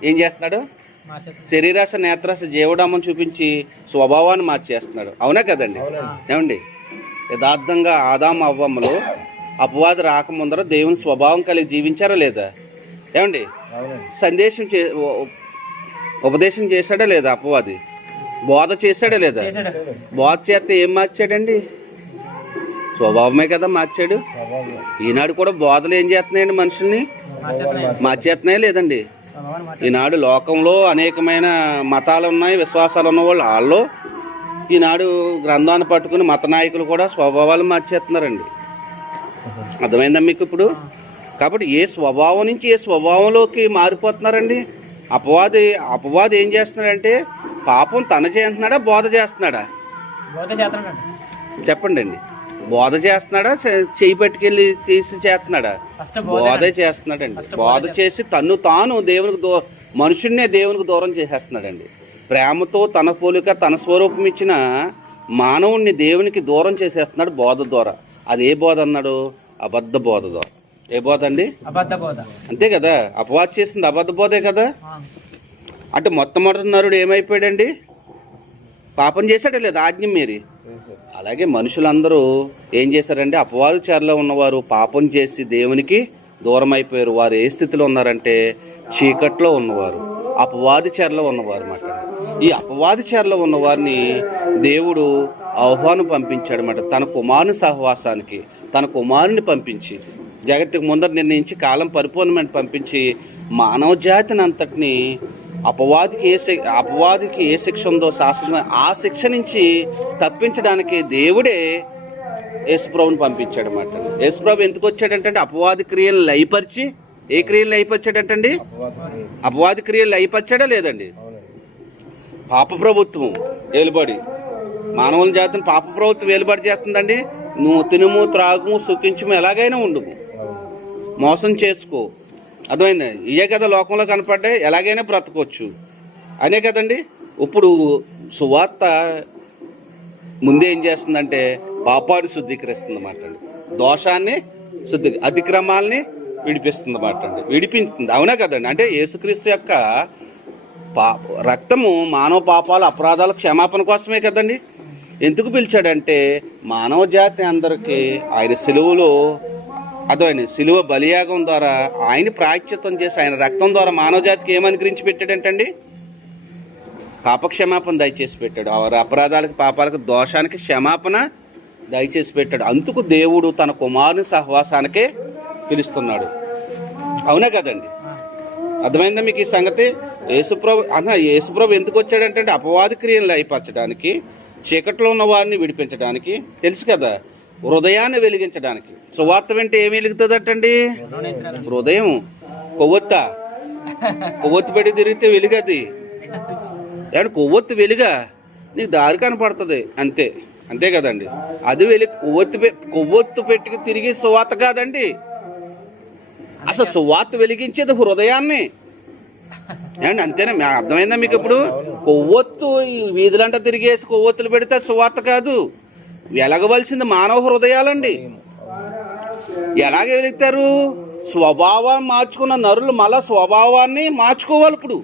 ఏం చేస్తున్నాడు, శరీరాశ నేత్రాశ జీవడామని చూపించి స్వభావాన్ని మార్చేస్తున్నాడు. అవునా కదండి? ఏమండి, యథార్థంగా ఆదాము అవ్వమ్మలు అపవాది రాకముందర దేవుని స్వభావం కలిగి జీవించారా లేదా? ఏమండి, ఉపదేశం చేశాడా లేదా? అపవాది బోధ చేశాడా లేదా? బోధ చేస్తే ఏం మార్చాడండి? స్వభావమే కదా మార్చాడు. ఈనాడు కూడా బోధలు ఏం చేస్తున్నాయండి, మనుషుల్ని మార్చేస్తున్నాయా లేదండి? ఈనాడు లోకంలో అనేకమైన మతాలు ఉన్నాయి, విశ్వాసాలు ఉన్న వాళ్ళు ఈనాడు గ్రంథాన్ని పట్టుకుని మత నాయకులు కూడా స్వభావాలు మార్చేస్తున్నారండి. అర్థమైందా మీకు ఇప్పుడు? కాబట్టి ఏ స్వభావం నుంచి ఏ స్వభావంలోకి మారిపోతున్నారండి. అపవాది ఏం చేస్తున్నాడంటే పాపం తన చేస్తున్నాడా బోధ చేస్తున్నాడా? చెప్పండి అండి. బోధ చేస్తున్నాడా చెయ్యి పట్టుకెళ్ళి తీసి చేస్తున్నాడా? బోధ చేస్తున్నాడండి. బోధ చేసి తాను దేవునికి మనుషున్నే దేవునికి దూరం చేసేస్తున్నాడండి. ప్రేమతో తన పోలిక తన స్వరూపం ఇచ్చిన మానవుణ్ణి దేవునికి దూరం చేసేస్తున్నాడు బోధ ద్వారా. అది ఏ బోధ అన్నాడు? అబద్ధ బోధ ద్వారా. ఏ బోధ అండి? అబద్ధ బోధ. అంతే కదా, అపవాది చేసింది అబద్ధ బోధే కదా. అంటే మొట్టమొదటి నరుడు ఏమైపోయాడండి? పాపం చేశాడా లేదా? ఆజ్ఞ మీరి. అలాగే మనుషులందరూ ఏం చేశారంటే అపవాది చెరలో ఉన్నవారు పాపం చేసి దేవునికి దూరం అయిపోయారు. వారు ఏ స్థితిలో ఉన్నారంటే చీకట్లో ఉన్నవారు, అపవాది చెరలో ఉన్నవారు అన్నమాట. ఈ అపవాది చెరలో ఉన్నవారిని దేవుడు ఆహ్వానం పంపించాడు అన్నమాట. తన కుమారుని సహవాసానికి తన కుమారుని పంపించి జగత్తుకు ముందర నిర్ణయించి కాలం పరిపూర్ణమైన పంపించి మానవ జాతిని అంతటిని అపవాదికి ఏ శిక్ష ఉందో శాస్త్రం ఆ శిక్ష నుంచి తప్పించడానికి దేవుడే యేసుప్రభుని పంపించాడు అన్నమాట. యేసుప్రభు ఎందుకు వచ్చాడంటే అపవాది క్రియలు లయపరిచి, ఏ క్రియలు లయపరిచాడంటండి? అపవాది క్రియలు లయపరిచాడా లేదండి? పాప ప్రభుత్వం ఏలుబడి, మానవుల జాతిని పాప ప్రభుత్వం ఏలుబడి చేస్తుందండి. నువ్వు తినుము త్రాగుము సుఖించుము ఎలాగైనా ఉండుము, మోసం చేసుకో, అర్థమైంది, ఇవే కదా లోకంలో కనపడ్డాయి, ఎలాగైనా బ్రతకొచ్చు అనే కదండి. ఇప్పుడు సువార్త ముందే ఏం చేస్తుందంటే పాపాన్ని శుద్ధీకరిస్తుంది అన్నమాట అండి. దోషాన్ని అతిక్రమాల్ని విడిపిస్తుంది అన్నమాట అండి, విడిపించింది. అవునా కదండి? అంటే యేసుక్రీస్తు యొక్క రక్తము మానవ పాపాలు అపరాధాల క్షమాపణ కోసమే కదండి. ఎందుకు పిలిచాడంటే మానవ జాతి అందరికీ ఆయన సిలువలో అర్థమైంది, సిలువ బలియాగం ద్వారా ఆయన ప్రాయశ్చిత్తం చేసి ఆయన రక్తం ద్వారా మానవ జాతికి ఏమని గురించి పెట్టాడంటండి? పాపక్షమాపణ దయచేసి పెట్టాడు. వారి అపరాధాలకు పాపాలకు దోషానికి క్షమాపణ దయచేసి పెట్టాడు. అందుకు దేవుడు తన కుమారుని సహవాసానికే పిలుస్తున్నాడు. అవునా కదండి? అర్థమైందా మీకు ఈ సంగతి? యేసుప్రభు ఎందుకు వచ్చాడంటే అపవాది క్రియలు లయపరచడానికి, చీకట్లో ఉన్న వారిని విడిపించడానికి, తెలుసు కదా, హృదయాన్ని వెలిగించడానికి. సువార్త వెంట ఏమి వెలుగుతుందటండి? హృదయం. కొవ్వొత్తు పెట్టి తిరిగితే వెలుగది. ఏమంటే కొవ్వొత్తు వెలుగా నీకు దారి కనపడుతుంది, అంతే కదండి. అది కొవ్వొత్తు పెట్టి తిరిగి సువార్త కాదండి. అసలు సువార్త వెలిగించేది హృదయాన్ని. ఏమండి? అంతేనా? అర్థమైందా మీకు? ఇప్పుడు కొవ్వొత్తు వీధులంట తిరిగేసి కొవ్వొత్తులు పెడితే సువార్త కాదు, వెలగవలసింది మానవ హృదయాలండి. ఎలాగ వెలుగుతారు? స్వభావాన్ని మార్చుకున్న నరులు మళ్ళా స్వభావాన్ని మార్చుకోవాలి. ఇప్పుడు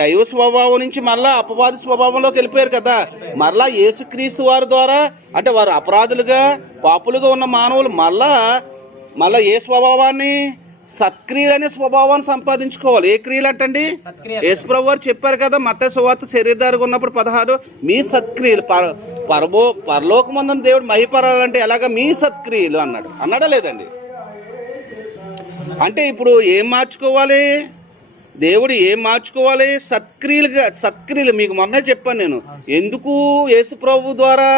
దైవ స్వభావం నుంచి మళ్ళా అపవాది స్వభావంలోకి వెళ్ళిపోయారు కదా. మరలా యేసుక్రీస్తు వారి ద్వారా, అంటే వారు అపరాధులుగా పాపులుగా ఉన్న మానవులు మళ్ళా ఏ స్వభావాన్ని సత్క్రియలు అనే స్వభావాన్ని సంపాదించుకోవాలి. ఏ క్రియలు అంటండి? యేసుప్రభు వారు చెప్పారు కదా మత్తయి సువార్త శరీరధారిగా ఉన్నప్పుడు 16, మీ సత్క్రియలు పరలోకమందున దేవుడు మహిపరాలంటే ఎలాగా? మీ సత్క్రియలు అన్నాడా లేదండి? అంటే ఇప్పుడు ఏం మార్చుకోవాలి? దేవుడు ఏం మార్చుకోవాలి? సత్క్రియలు మీకు మొన్నే చెప్పాను నేను. ఎందుకు యేసుప్రభు ద్వారా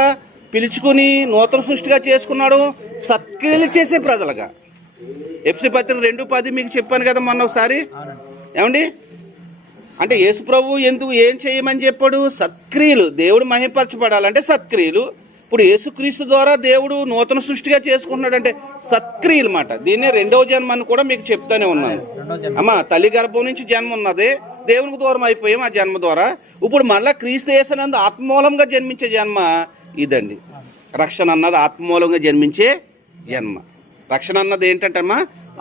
పిలుచుకుని నూతన సృష్టిగా చేసుకున్నాడు? సత్క్రియలు చేసే ప్రజలుగా. ఎఫెసీ పత్రిక 2:10 మీకు చెప్పాను కదా మొన్న ఒకసారి. ఏమండి? అంటే యేసుప్రభు ఎందుకు ఏం చేయమని చెప్పాడు? సత్క్రియలు. దేవుడు మహిమపరచబడాలంటే సత్క్రియలు. ఇప్పుడు యేసుక్రీస్తు ద్వారా దేవుడు నూతన సృష్టిగా చేసుకుంటున్నాడు అంటే సత్క్రియలు మాట. దీన్నే రెండవ జన్మ అని కూడా మీకు చెప్తానే ఉన్నాను. అమ్మా, తల్లి గర్భం నుంచి జన్మ ఉన్నదే, దేవునికి దూరం అయిపోయాం ఆ జన్మ ద్వారా. ఇప్పుడు మళ్ళీ క్రీస్తు యేసునందు ఆత్మమూలంగా జన్మించే జన్మ ఇదండి. రక్షణ అన్నది ఆత్మమూలంగా జన్మించే జన్మ. రక్షణ అన్నది ఏంటంటే అమ్మా,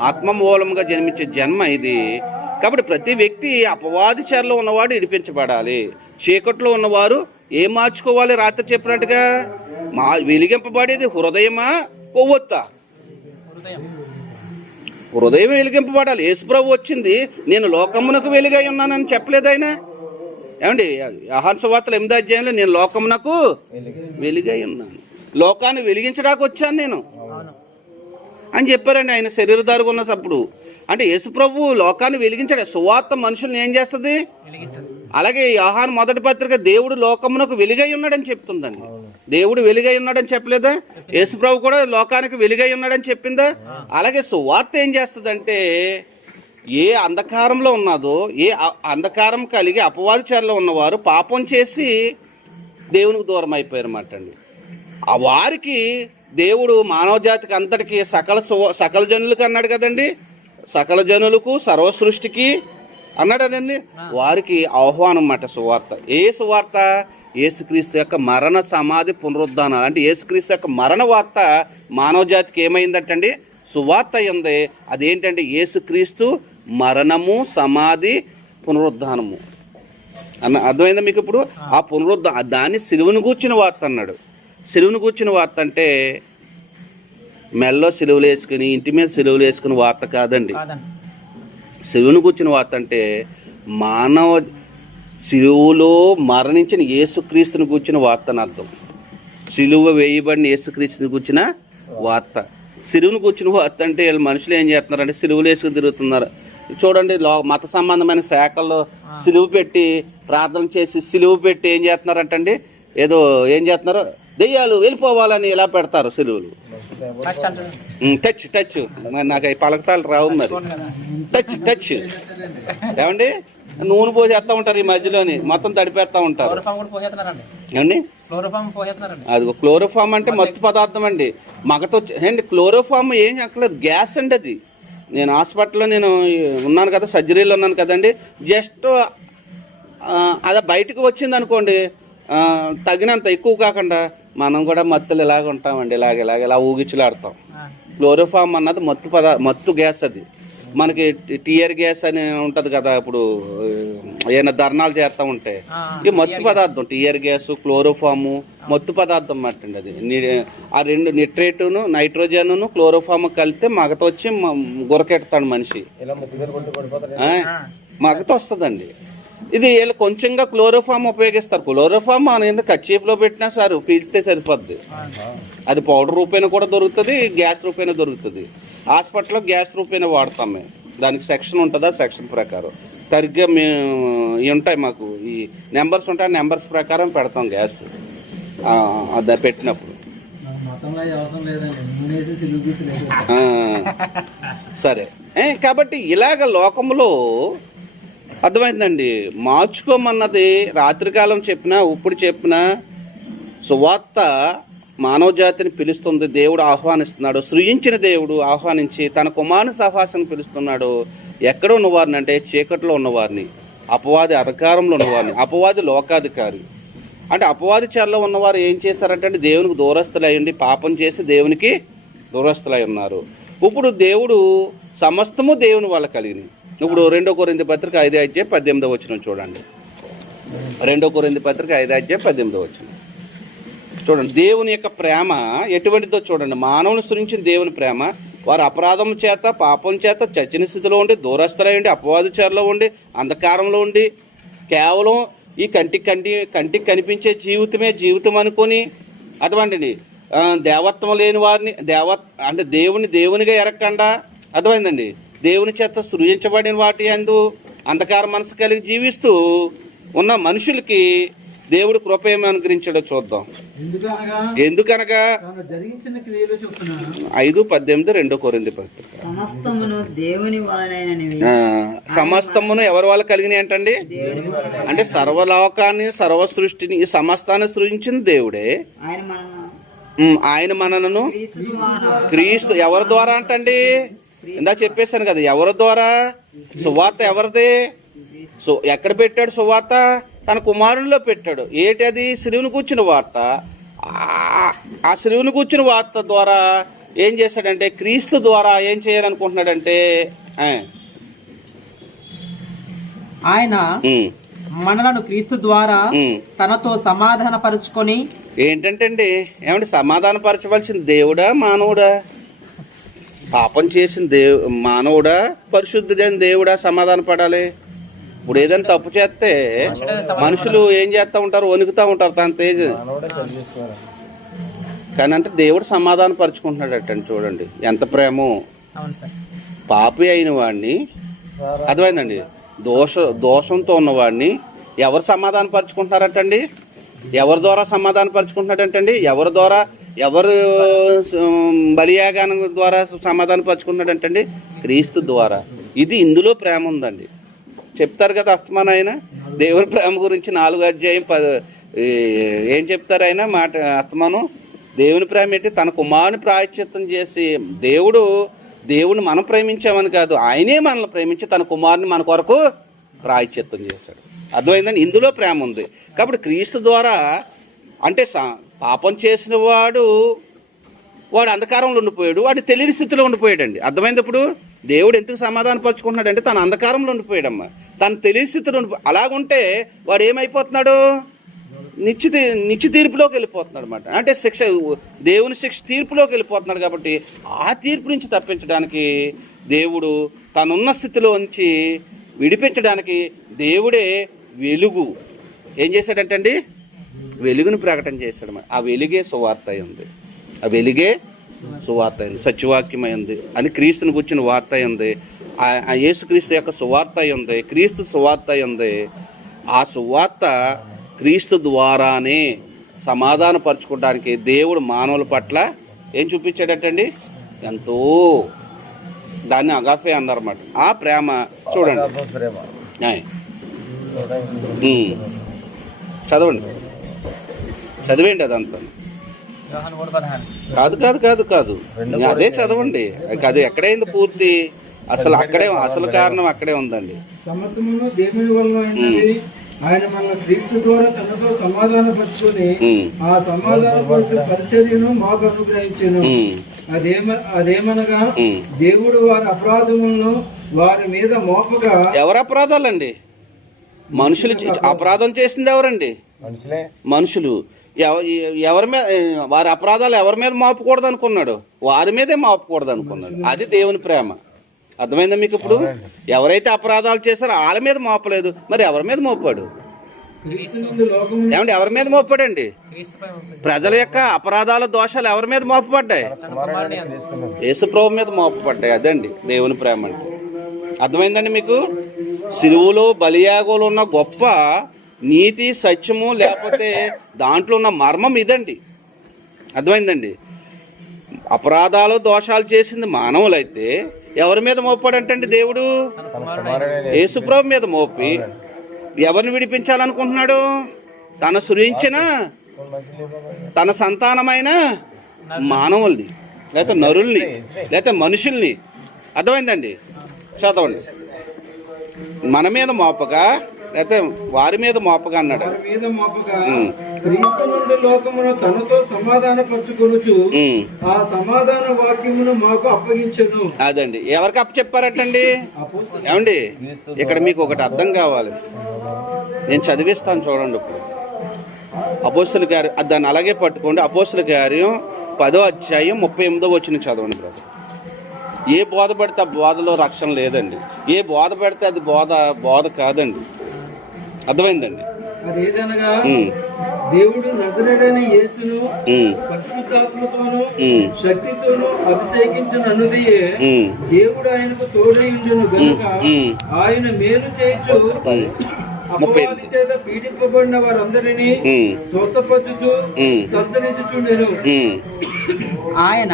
ఆత్మమూలంగా జన్మించే జన్మ ఇది. కాబట్టి ప్రతి వ్యక్తి అపవాది చెరలో ఉన్నవాడు విడిపించబడాలి. చీకట్లో ఉన్నవారు ఏం మార్చుకోవాలి? రాత్రి చెప్పినట్టుగా వెలిగింపబడేది హృదయమా కొవ్వొత్తా? హృదయం వెలిగింపబడాలి. యేసుప్రభు వచ్చింది నేను లోకమునకు వెలుగై ఉన్నానని చెప్పలేదు ఆయన. ఏమండి? యోహాను సువార్త 8వ అధ్యాయంలో నేను లోకమునకు వెలుగై ఉన్నాను, లోకాన్ని వెలిగించడానికి వచ్చాను నేను అని చెప్పారండి ఆయన శరీరధారిగా ఉన్నప్పుడు. అంటే యేసుప్రభు లోకాన్ని వెలిగించాడు. సువార్త మనుషుల్ని ఏం చేస్తుంది? అలాగే యోహాను 1వ పత్రిక దేవుడు లోకమునకు వెలుగై ఉన్నాడని చెప్తుందండి. దేవుడు వెలుగై ఉన్నాడని చెప్పలేదా? యేసుప్రభు కూడా లోకానికి వెలుగై ఉన్నాడని చెప్పిందా? అలాగే సువార్త ఏం చేస్తుందంటే ఏ అంధకారంలో ఉన్నదో, ఏ అంధకారం కలిగి అపవాది చెరలో ఉన్నవారు పాపం చేసి దేవునికి దూరం అయిపోయారు అన్నమాట అండి. ఆ వారికి దేవుడు మానవ జాతికి అంతటికి సకల జనులకు అన్నాడు కదండి. సకల జనులకు సర్వ సృష్టికి అన్నాడనండి. వారికి ఆహ్వానం అన్నమాట సువార్త. ఏ సువార్త? యేసుక్రీస్తు యొక్క మరణ సమాధి పునరుద్ధానాలు. అంటే యేసుక్రీస్తు యొక్క మరణ వార్త మానవ జాతికి ఏమైందంటండి? సువార్త అయింది. అదేంటంటే యేసుక్రీస్తు మరణము, సమాధి, పునరుద్ధానము అర్థమైందా మీకు? ఇప్పుడు ఆ దాన్ని సిలువను గూర్చిన వార్త అన్నాడు. సిలువను కూర్చుని వార్త అంటే మెల్లో సిలువలు వేసుకుని ఇంటి మీద సిలువలు వేసుకుని వార్త కాదండి. సిలువను కూర్చుని వార్త అంటే మానవ సిలువలో మరణించిన యేసుక్రీస్తుని కూర్చుని వార్త అని అర్థం. సిలువ వేయబడిన యేసుక్రీస్తుని కూర్చున్న వార్త. సిలువను కూర్చుని వార్త అంటే వీళ్ళు మనుషులు ఏం చేస్తున్నారంటే సిలువలు వేసుకుని తిరుగుతున్నారు. చూడండి, మత సంబంధమైన శాఖల్లో సిలువ పెట్టి ప్రార్థన చేసి సిలువ పెట్టి ఏం చేస్తున్నారంటండి, ఏదో ఏం చేస్తున్నారు, దెయ్యాలు వెళ్ళిపోవాలని ఇలా పెడతారు సిలువలు. టచ్ మరి నాకు అవి పలకతాలు రావు. మరి టచ్ ఏమండి, నూనె పోసేస్తా ఉంటారు ఈ మధ్యలోని, మొత్తం తడిపేస్తా ఉంటారు. ఏమండి, అది క్లోరోఫామ్ అంటే మత్తు పదార్థం అండి. మగతో అండి క్లోరోఫామ్ ఏం అక్కర్లేదు, గ్యాస్ అండి అది. నేను హాస్పిటల్లో నేను ఉన్నాను కదా, సర్జరీలో ఉన్నాను కదండి. జస్ట్ అది బయటకు వచ్చింది అనుకోండి, తగినంత ఎక్కువ కాకుండా మనం కూడా మత్తులు ఇలాగ ఉంటామండి, ఇలా ఊగిచ్చులాడతాం. క్లోరోఫామ్ అన్నది మత్తు గ్యాస్. అది మనకి టీఆర్ గ్యాస్ అని ఉంటుంది కదా, ఇప్పుడు ఏమైనా ధర్నాలు చేస్తూ ఉంటే ఈ మత్తు పదార్థం. టీఆర్ గ్యాస్, క్లోరోఫాము మత్తు పదార్థం అన్నట్టండి. అది ఆ రెండు నిట్రేటును, నైట్రోజన్, క్లోరోఫామ్ కలిపితే మగత వచ్చి గురకెడతాడు మనిషి, మగత వస్తుందండి. ఇది వీళ్ళు కొంచెంగా క్లోరోఫామ్ ఉపయోగిస్తారు. క్లోరోఫామ్ మన ఎందుకు కచ్చీపులో పెట్టినా సరే పీల్చితే సరిపోద్ది. అది పౌడర్ రూపేణ కూడా దొరుకుతుంది, గ్యాస్ రూపేణ దొరుకుతుంది. హాస్పిటల్లో గ్యాస్ రూపేణ వాడతాం మేము. దానికి సెక్షన్ ఉంటుందా, సెక్షన్ ప్రకారం సరిగ్గా మేము ఉంటాయి, మాకు ఈ నెంబర్స్ ఉంటాయి, నెంబర్స్ ప్రకారం పెడతాం గ్యాస్ అది పెట్టినప్పుడు. సరే, కాబట్టి ఇలాగ లోకంలో అర్థమైందండి. మార్చుకోమన్నది రాత్రికాలం చెప్పినా ఇప్పుడు చెప్పినా సువార్త మానవ జాతిని పిలుస్తుంది. దేవుడు ఆహ్వానిస్తున్నాడు. సృజించిన దేవుడు ఆహ్వానించి తన కుమారుని సహవాసాన్ని పిలుస్తున్నాడు. ఎక్కడ ఉన్నవారిని అంటే చీకట్లో ఉన్నవారిని, అపవాది అధికారంలో ఉన్నవారిని. అపవాది లోకాధికారి. అంటే అపవాది చెరలో ఉన్నవారు ఏం చేశారంటే దేవునికి దూరస్తులై ఉండి పాపం చేసి దేవునికి దూరస్తులై ఉన్నారు. ఇప్పుడు దేవుడు సమస్తము దేవుని వల్ల కలిగినాయి. ఇప్పుడు 2 కొరింథీ పత్రిక 5:18 చూడండి. 2 కొరింథీ పత్రిక 5:18 చూడండి. దేవుని యొక్క ప్రేమ ఎటువంటిదో చూడండి. మానవుని సృష్టించిన దేవుని ప్రేమ వారు అపరాధం చేత పాపం చేత చచ్చిన స్థితిలో ఉండి దూరస్తులై ఉండి అపవాది చెరలో ఉండి అంధకారంలో ఉండి కేవలం ఈ కంటికి కనిపించే జీవితమే జీవితం అనుకొని అటువంటిది దేవత్వం లేని వారిని అంటే దేవునిగా ఎరగకుండా అర్థమైందండి దేవుని చేత సృజించబడిన వాటి అందు అంధకార మనసు కలిగి జీవిస్తూ ఉన్న మనుషులకి దేవుడు కృప ఏమి అనుగ్రహించాడో చూద్దాం. ఎందుకనగా 5:18 2 కొరింథీ పత్రిక. సమస్తమును ఎవరి వల్ల కలిగినాయి అంటండి? అంటే సర్వలోకాన్ని సర్వ సృష్టిని ఈ సమస్తాన్ని సృజించిన దేవుడే. ఆయన మనను క్రీస్తు ఎవరి ద్వారా అంటండి? ఇందా చెప్పేశాను కదా, ఎవరి ద్వారా? సువార్త ఎవరిది? ఎక్కడ పెట్టాడు సువార్త? తన కుమారునిలో పెట్టాడు. ఏంటి అది? సిలువను కూర్చున్న వార్త. ఆ సిలువను కూర్చున్న వార్త ద్వారా ఏం చేశాడంటే, క్రీస్తు ద్వారా ఏం చేయాలనుకుంటున్నాడంటే ఆయన మనలను క్రీస్తు ద్వారా తనతో సమాధాన పరుచుకొని ఏంటంటే అండి, ఏమంటే సమాధాన పరచవలసిన దేవుడా మానవుడా? పాపం చేసిన మానవుడా పరిశుద్ధుడైన దేవుడా సమాధాన పడాలి? ఇప్పుడు ఏదైనా తప్పు చేస్తే మనుషులు ఏం చేస్తూ ఉంటారు? వణుకుతూ ఉంటారు తన తేజ్. కానీ అంటే దేవుడు సమాధాన పరుచుకుంటున్నాడు అట్టండి. చూడండి ఎంత ప్రేమో. పాపి అయిన వాడిని, అర్థమైందండి, దోషంతో ఉన్నవాడిని ఎవరు సమాధాన పరుచుకుంటున్నారటండి? ఎవరి ద్వారా సమాధాన పరుచుకుంటున్నాడంటండి? ఎవరు బలియాగానం ద్వారా సమాధాన పరుచుకుంటున్నాడంటండి? క్రీస్తు ద్వారా. ఇది ఇందులో ప్రేమ ఉందండి. చెప్తారు కదా అస్తమానం ఆయన దేవుని ప్రేమ గురించి 4 అధ్యాయం 10 ఏం చెప్తారు ఆయన మాట అస్తమానం? దేవుని ప్రేమ ఏంటి? తన కుమారుని ప్రాయశ్చిత్తం చేసి దేవుడిని మనం ప్రేమించామని కాదు, ఆయనే మనల్ని ప్రేమించి తన కుమారుని మన కొరకు ప్రాయశ్చిత్తం చేశాడు. అర్థమైందని ఇందులో ప్రేమ ఉంది. కాబట్టి క్రీస్తు ద్వారా అంటే పాపం చేసిన వాడు అంధకారంలో ఉండిపోయాడు, వాడు తెలియని స్థితిలో ఉండిపోయాడండి. అర్థమైంది? ఇప్పుడు దేవుడు ఎందుకు సమాధానం పరుచుకుంటున్నాడు అంటే తన అంధకారంలో ఉండిపోయాడమ్మా, తను తెలియని స్థితిలో అలాగుంటే వాడు ఏమైపోతున్నాడు? నిత్య తీర్పులోకి వెళ్ళిపోతున్నాడు అనమాట. అంటే దేవుని శిక్ష తీర్పులోకి వెళ్ళిపోతున్నాడు. కాబట్టి ఆ తీర్పు నుంచి తప్పించడానికి దేవుడు తనున్న స్థితిలో నుంచి విడిపించడానికి దేవుడే వెలుగు ఏం చేశాడంటండి? వెలుగును ప్రకటన చేశాడు. ఆ వెలుగే సువార్త అయింది. ఆ వెలుగే సువార్త అయింది, సత్యవాక్యమై ఉంది అని క్రీస్తుని కూర్చుని వార్త అయింది. ఆ యేసుక్రీస్తు యొక్క సువార్త అయింది, క్రీస్తు సువార్త అయింది. ఆ సువార్త క్రీస్తు ద్వారానే సమాధాన పరచుకోవడానికి దేవుడు మానవుల పట్ల ఏం చూపించాడటండి? ఎంతో. దాన్ని అగాఫే అన్నారన్నమాట. ఆ ప్రేమ చూడండి. చదవండి అదంతా. కాదు అదే చదవండి. అది ఎక్కడైంది పూర్తి? అసలు కారణం అక్కడే ఉందండి. సమస్తమును దేవుని వలన ఆయన మన క్రీస్తు ద్వారా తనతో సమాధాన పరుచుకొని ఆ సమాధాన పరిచర్యను మాకు అనుగ్రహించెను. అదేమనగా దేవుడు వారి అపరాధములను వారి మీద మోపగా. ఎవరు అపరాధాలండి? మనుషులు అపరాధం చేసింది ఎవరండి? మనుషులు. ఎవరి మీద వారి అపరాధాలు ఎవరి మీద మోపకూడదు అనుకున్నాడు? వారి మీదే మోపకూడదు అనుకున్నాడు. అది దేవుని ప్రేమ. అర్థమైందా మీకు? ఇప్పుడు ఎవరైతే అపరాధాలు చేశారో వాళ్ళ మీద మోపలేదు, మరి ఎవరి మీద మోపాడు? ఏమంటే ఎవరి మీద మోపాడండి? ప్రజల యొక్క అపరాధాల దోషాలు ఎవరి మీద మోపబడ్డాయి? యేసుప్రభు మీద మోపబడ్డాయి. అదండి దేవుని ప్రేమ అంటే. అర్థమైందండి మీకు? సిలువలో బలియాగోలో ఉన్న గొప్ప నీతి సత్యము లేకపోతే దాంట్లో ఉన్న మర్మం ఇదండి. అర్థమైందండి? అపరాధాలు దోషాలు చేసింది మానవులైతే ఎవరి మీద మోపాడంటండి దేవుడు? యేసుప్రభు మీద మోపి ఎవరిని విడిపించాలనుకుంటున్నాడు? తన సృజించిన తన సంతానమైన మానవుల్ని, లేకపోతే నరుల్ని, లేకపోతే మనుషుల్ని. అర్థమైందండి? చదవండి. మన మీద మోపగా లేకపోతే వారి మీద మోపగా అన్నాడు. క్రీస్తు నుండి లోకమును తనతో సమాధాన పరచుకొనుచు ఆ సమాధాన వాక్యమును మాకు అప్పగించెను. అదండి. ఎవరికి అప్పచెప్పారటండి? ఏమండి ఇక్కడ మీకు ఒకటి అర్థం కావాలి. నేను చదివిస్తాను చూడండి. ఇప్పుడు అపోస్తలుల కార్యం దాన్ని అలాగే పట్టుకోండి. అపోస్తలుల కార్యం 10వ అధ్యాయం 38వ వచనం చదవండి బ్రదర్. ఏ బోధ పెడితే ఆ బోధలో రక్షణ లేదండి. ఏ బోధ పెడితే అది బోధ కాదండి. అర్థమైందండి? అదేదనగా దేవుడు నజరేయుడైన యేసును పరిశుద్ధాత్మతోను శక్తితోను అభిషేకించిననుదియే దేవుడు ఆయనకు తోడై ఉండును గనుక ఆయన మేలు చేయొచ్చు అపవాది చేత పీడింపబడిన వారందరినీ స్వస్థపరచుచు సంతరించుచుండెను. ఆయన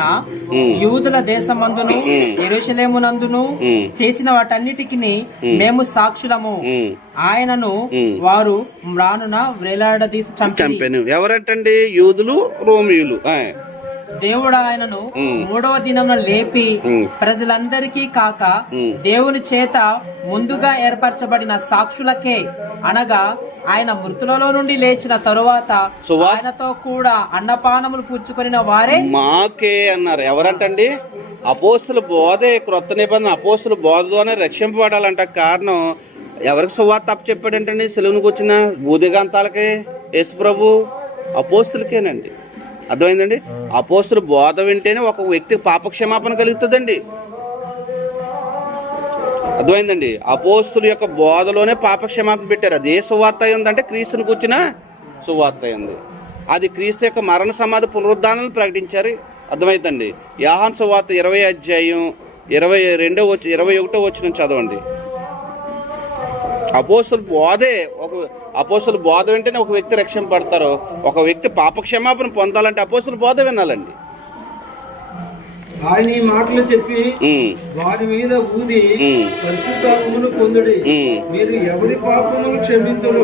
యూదుల దేశమందును యెరూషలేమునందును చేసిన వాటన్నిటికి మేము సాక్షులము. ఆయనను వారు మ్రానున వేలాడదీసి చంపెను. ఎవరంటండి? యూదులు, రోమియులు. దేవుడు ఆయనను 3వ దినమున లేపి ప్రజలందరికీ కాక దేవుని చేత ముందుగా ఏర్పరచబడిన సాక్షులకే, అనగా ఆయన మృతులలో నుండి లేచిన తరువాత ఆయనతో కూడా అన్నపానములు పుచ్చుకొనిన వారే మాకే అన్నారు. ఎవరంటండి? అపోస్తుల బోధే క్రొత్త నిబంధన. అపోస్తుల బోధలోనే రక్షింపబడాలంట. కారణం ఎవరికి సువార్త చెప్పాడంటండి? సెలవునికి వచ్చిన భూదిగంతాలకే యేసు ప్రభు అపోస్తులకేనండి. అర్థమైందండి? అపోస్తుల బోధ వింటేనే ఒక వ్యక్తికి పాపక్షమాపణ కలుగుతుందండి. అర్థమైందండి? అపోస్తుల యొక్క బోధలోనే పాపక్షమాపణ పెట్టారు. అది ఏ సువార్త ఉందంటే క్రీస్తుని కూర్చున్న సువార్త ఉంది. అది క్రీస్తు యొక్క మరణ సమాధి పునరుద్ధానాలను ప్రకటించారు. అర్థమైందండి? యోహాను సువార్త 20వ అధ్యాయం 21వ వచనం చదవండి. అపోస్తుల బోధ వెంటనే ఒక వ్యక్తి రక్షింపబడతారు. ఒక వ్యక్తి పాపక్షమాపణ పొందాలంటే అపోస్తుల బోధ వినాలండి. ఆయన ఈ మాటలు చెప్పి వారి మీద ఊది పరిశుద్ధాత్మను పొందుడి. మీరు ఎవరి పాపములు క్షమింతురో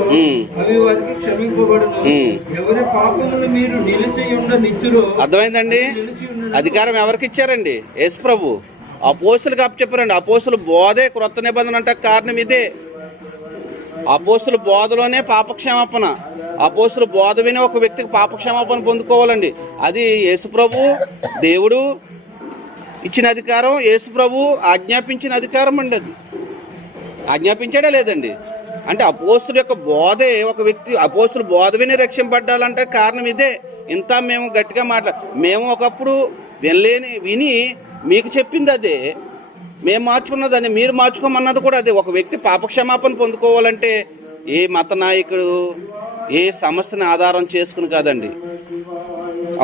అవి వారికి క్షమింపబడును. ఎవరి పాపములు మీరు నిలిచి ఉండ నిత్తురో. అర్థమైందండి? అధికారం ఎవరికి ఇచ్చారండి? యేసు ప్రభు అపోస్తులకు అప్పచెప్పారండి. అపోస్తుల బోధే క్రొత్త నిబంధన అంటే కారణం ఇదే. అపోస్తుల బోధలోనే పాపక్షమాపణ. అపోస్తుల బోధ విని ఒక వ్యక్తికి పాపక్షమాపణ పొందుకోవాలండి. అది యేసు ప్రభు దేవుడు ఇచ్చిన అధికారం, యేసు ప్రభు ఆజ్ఞాపించిన అధికారం అండి. అది ఆజ్ఞాపించాడా లేదండి? అంటే అపోస్తుల యొక్క బోధే ఒక వ్యక్తి అపోస్తుల బోధ విని రక్షింపబడాలంటే కారణం ఇదే. ఇంత మేము గట్టిగా మేము ఒకప్పుడు విని మీకు చెప్పింది అదే, మేము మార్చుకున్నదని మీరు మార్చుకోమన్నది కూడా అదే. ఒక వ్యక్తి పాపక్షమాపణ పొందుకోవాలంటే ఏ మత నాయకుడు ఏ సమస్యని ఆధారం చేసుకుని కాదండి,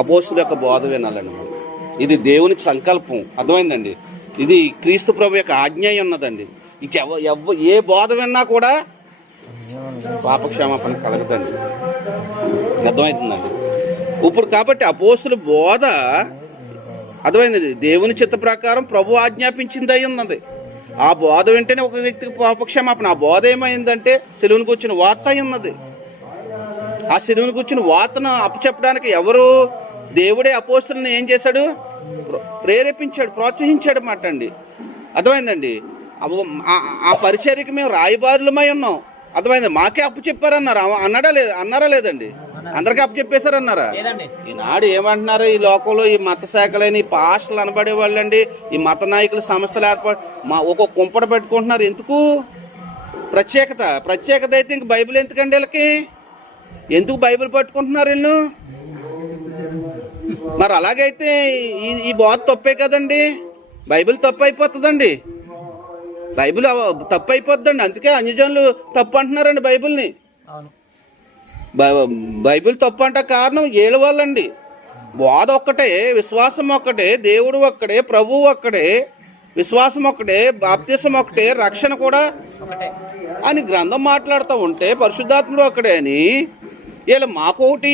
అపోస్తుల యొక్క బోధ వినాలండి. ఇది దేవుని సంకల్పం. అర్థమైందండి? ఇది క్రీస్తు ప్రభు యొక్క ఆజ్ఞ ఉన్నదండి. ఇక ఏ బోధ విన్నా కూడా పాపక్షమాపణ కలగదండి. అర్థమవుతుందండి? ఇప్పుడు కాబట్టి అపోస్తుల బోధ అర్థమైందండి. దేవుని చిత్త ప్రకారం ప్రభు ఆజ్ఞాపించింది అయి ఉన్నది. ఆ బోధ వెంటనే ఒక వ్యక్తికి పాపక్షమాపణ. ఆ బోధ ఏమైందంటే సెలువునికి వచ్చిన వార్త అయి ఉన్నది. ఆ సెలువునికి వచ్చిన వార్తను అప్పచెప్పడానికి ఎవరు? దేవుడే అపోస్తులను ఏం చేశాడు? ప్రేరేపించాడు, ప్రోత్సహించాడు అన్నమాట అండి. అర్థమైందండి? ఆ పరిచర్యకి మేము రాయబారులమై ఉన్నాం. అర్థమైంది? మాకే అప్పు చెప్పారన్నారు. అన్నారా లేదండి? అందరికీ అప్పు చెప్పేశారన్నారా? ఈనాడు ఏమంటున్నారు? ఈ లోకంలో ఈ మత శాఖలైన ఈ పాస్టర్లు అనబడే వాళ్ళండి, ఈ మత నాయకుల సంస్థలు ఒక్కొక్క కుంపట పెట్టుకుంటున్నారు. ఎందుకు? ప్రత్యేకత అయితే ఇంక బైబిల్ ఎందుకండి వీళ్ళకి? ఎందుకు బైబిల్ పట్టుకుంటున్నారు వీళ్ళు? మరి అలాగైతే ఈ బోధ తప్పే కదండి. బైబిల్ తప్పు అయిపోతుందండి. బైబిల్ తప్పు అయిపోద్దండి. అందుకే అన్యజనులు తప్పు అంటున్నారండి బైబిల్ని. బైబిల్ తప్పు అంటే కారణం ఏళ్ళ వాళ్ళండి. బోధ ఒక్కటే, విశ్వాసం ఒక్కటే, దేవుడు ఒక్కడే, ప్రభువు ఒక్కడే, విశ్వాసం ఒక్కటే, బాప్తిసం ఒక్కటే, రక్షణ కూడా అని గ్రంథం మాట్లాడుతూ ఉంటే పరిశుద్ధాత్ముడు ఒక్కడే అని వీళ్ళు మాకోటి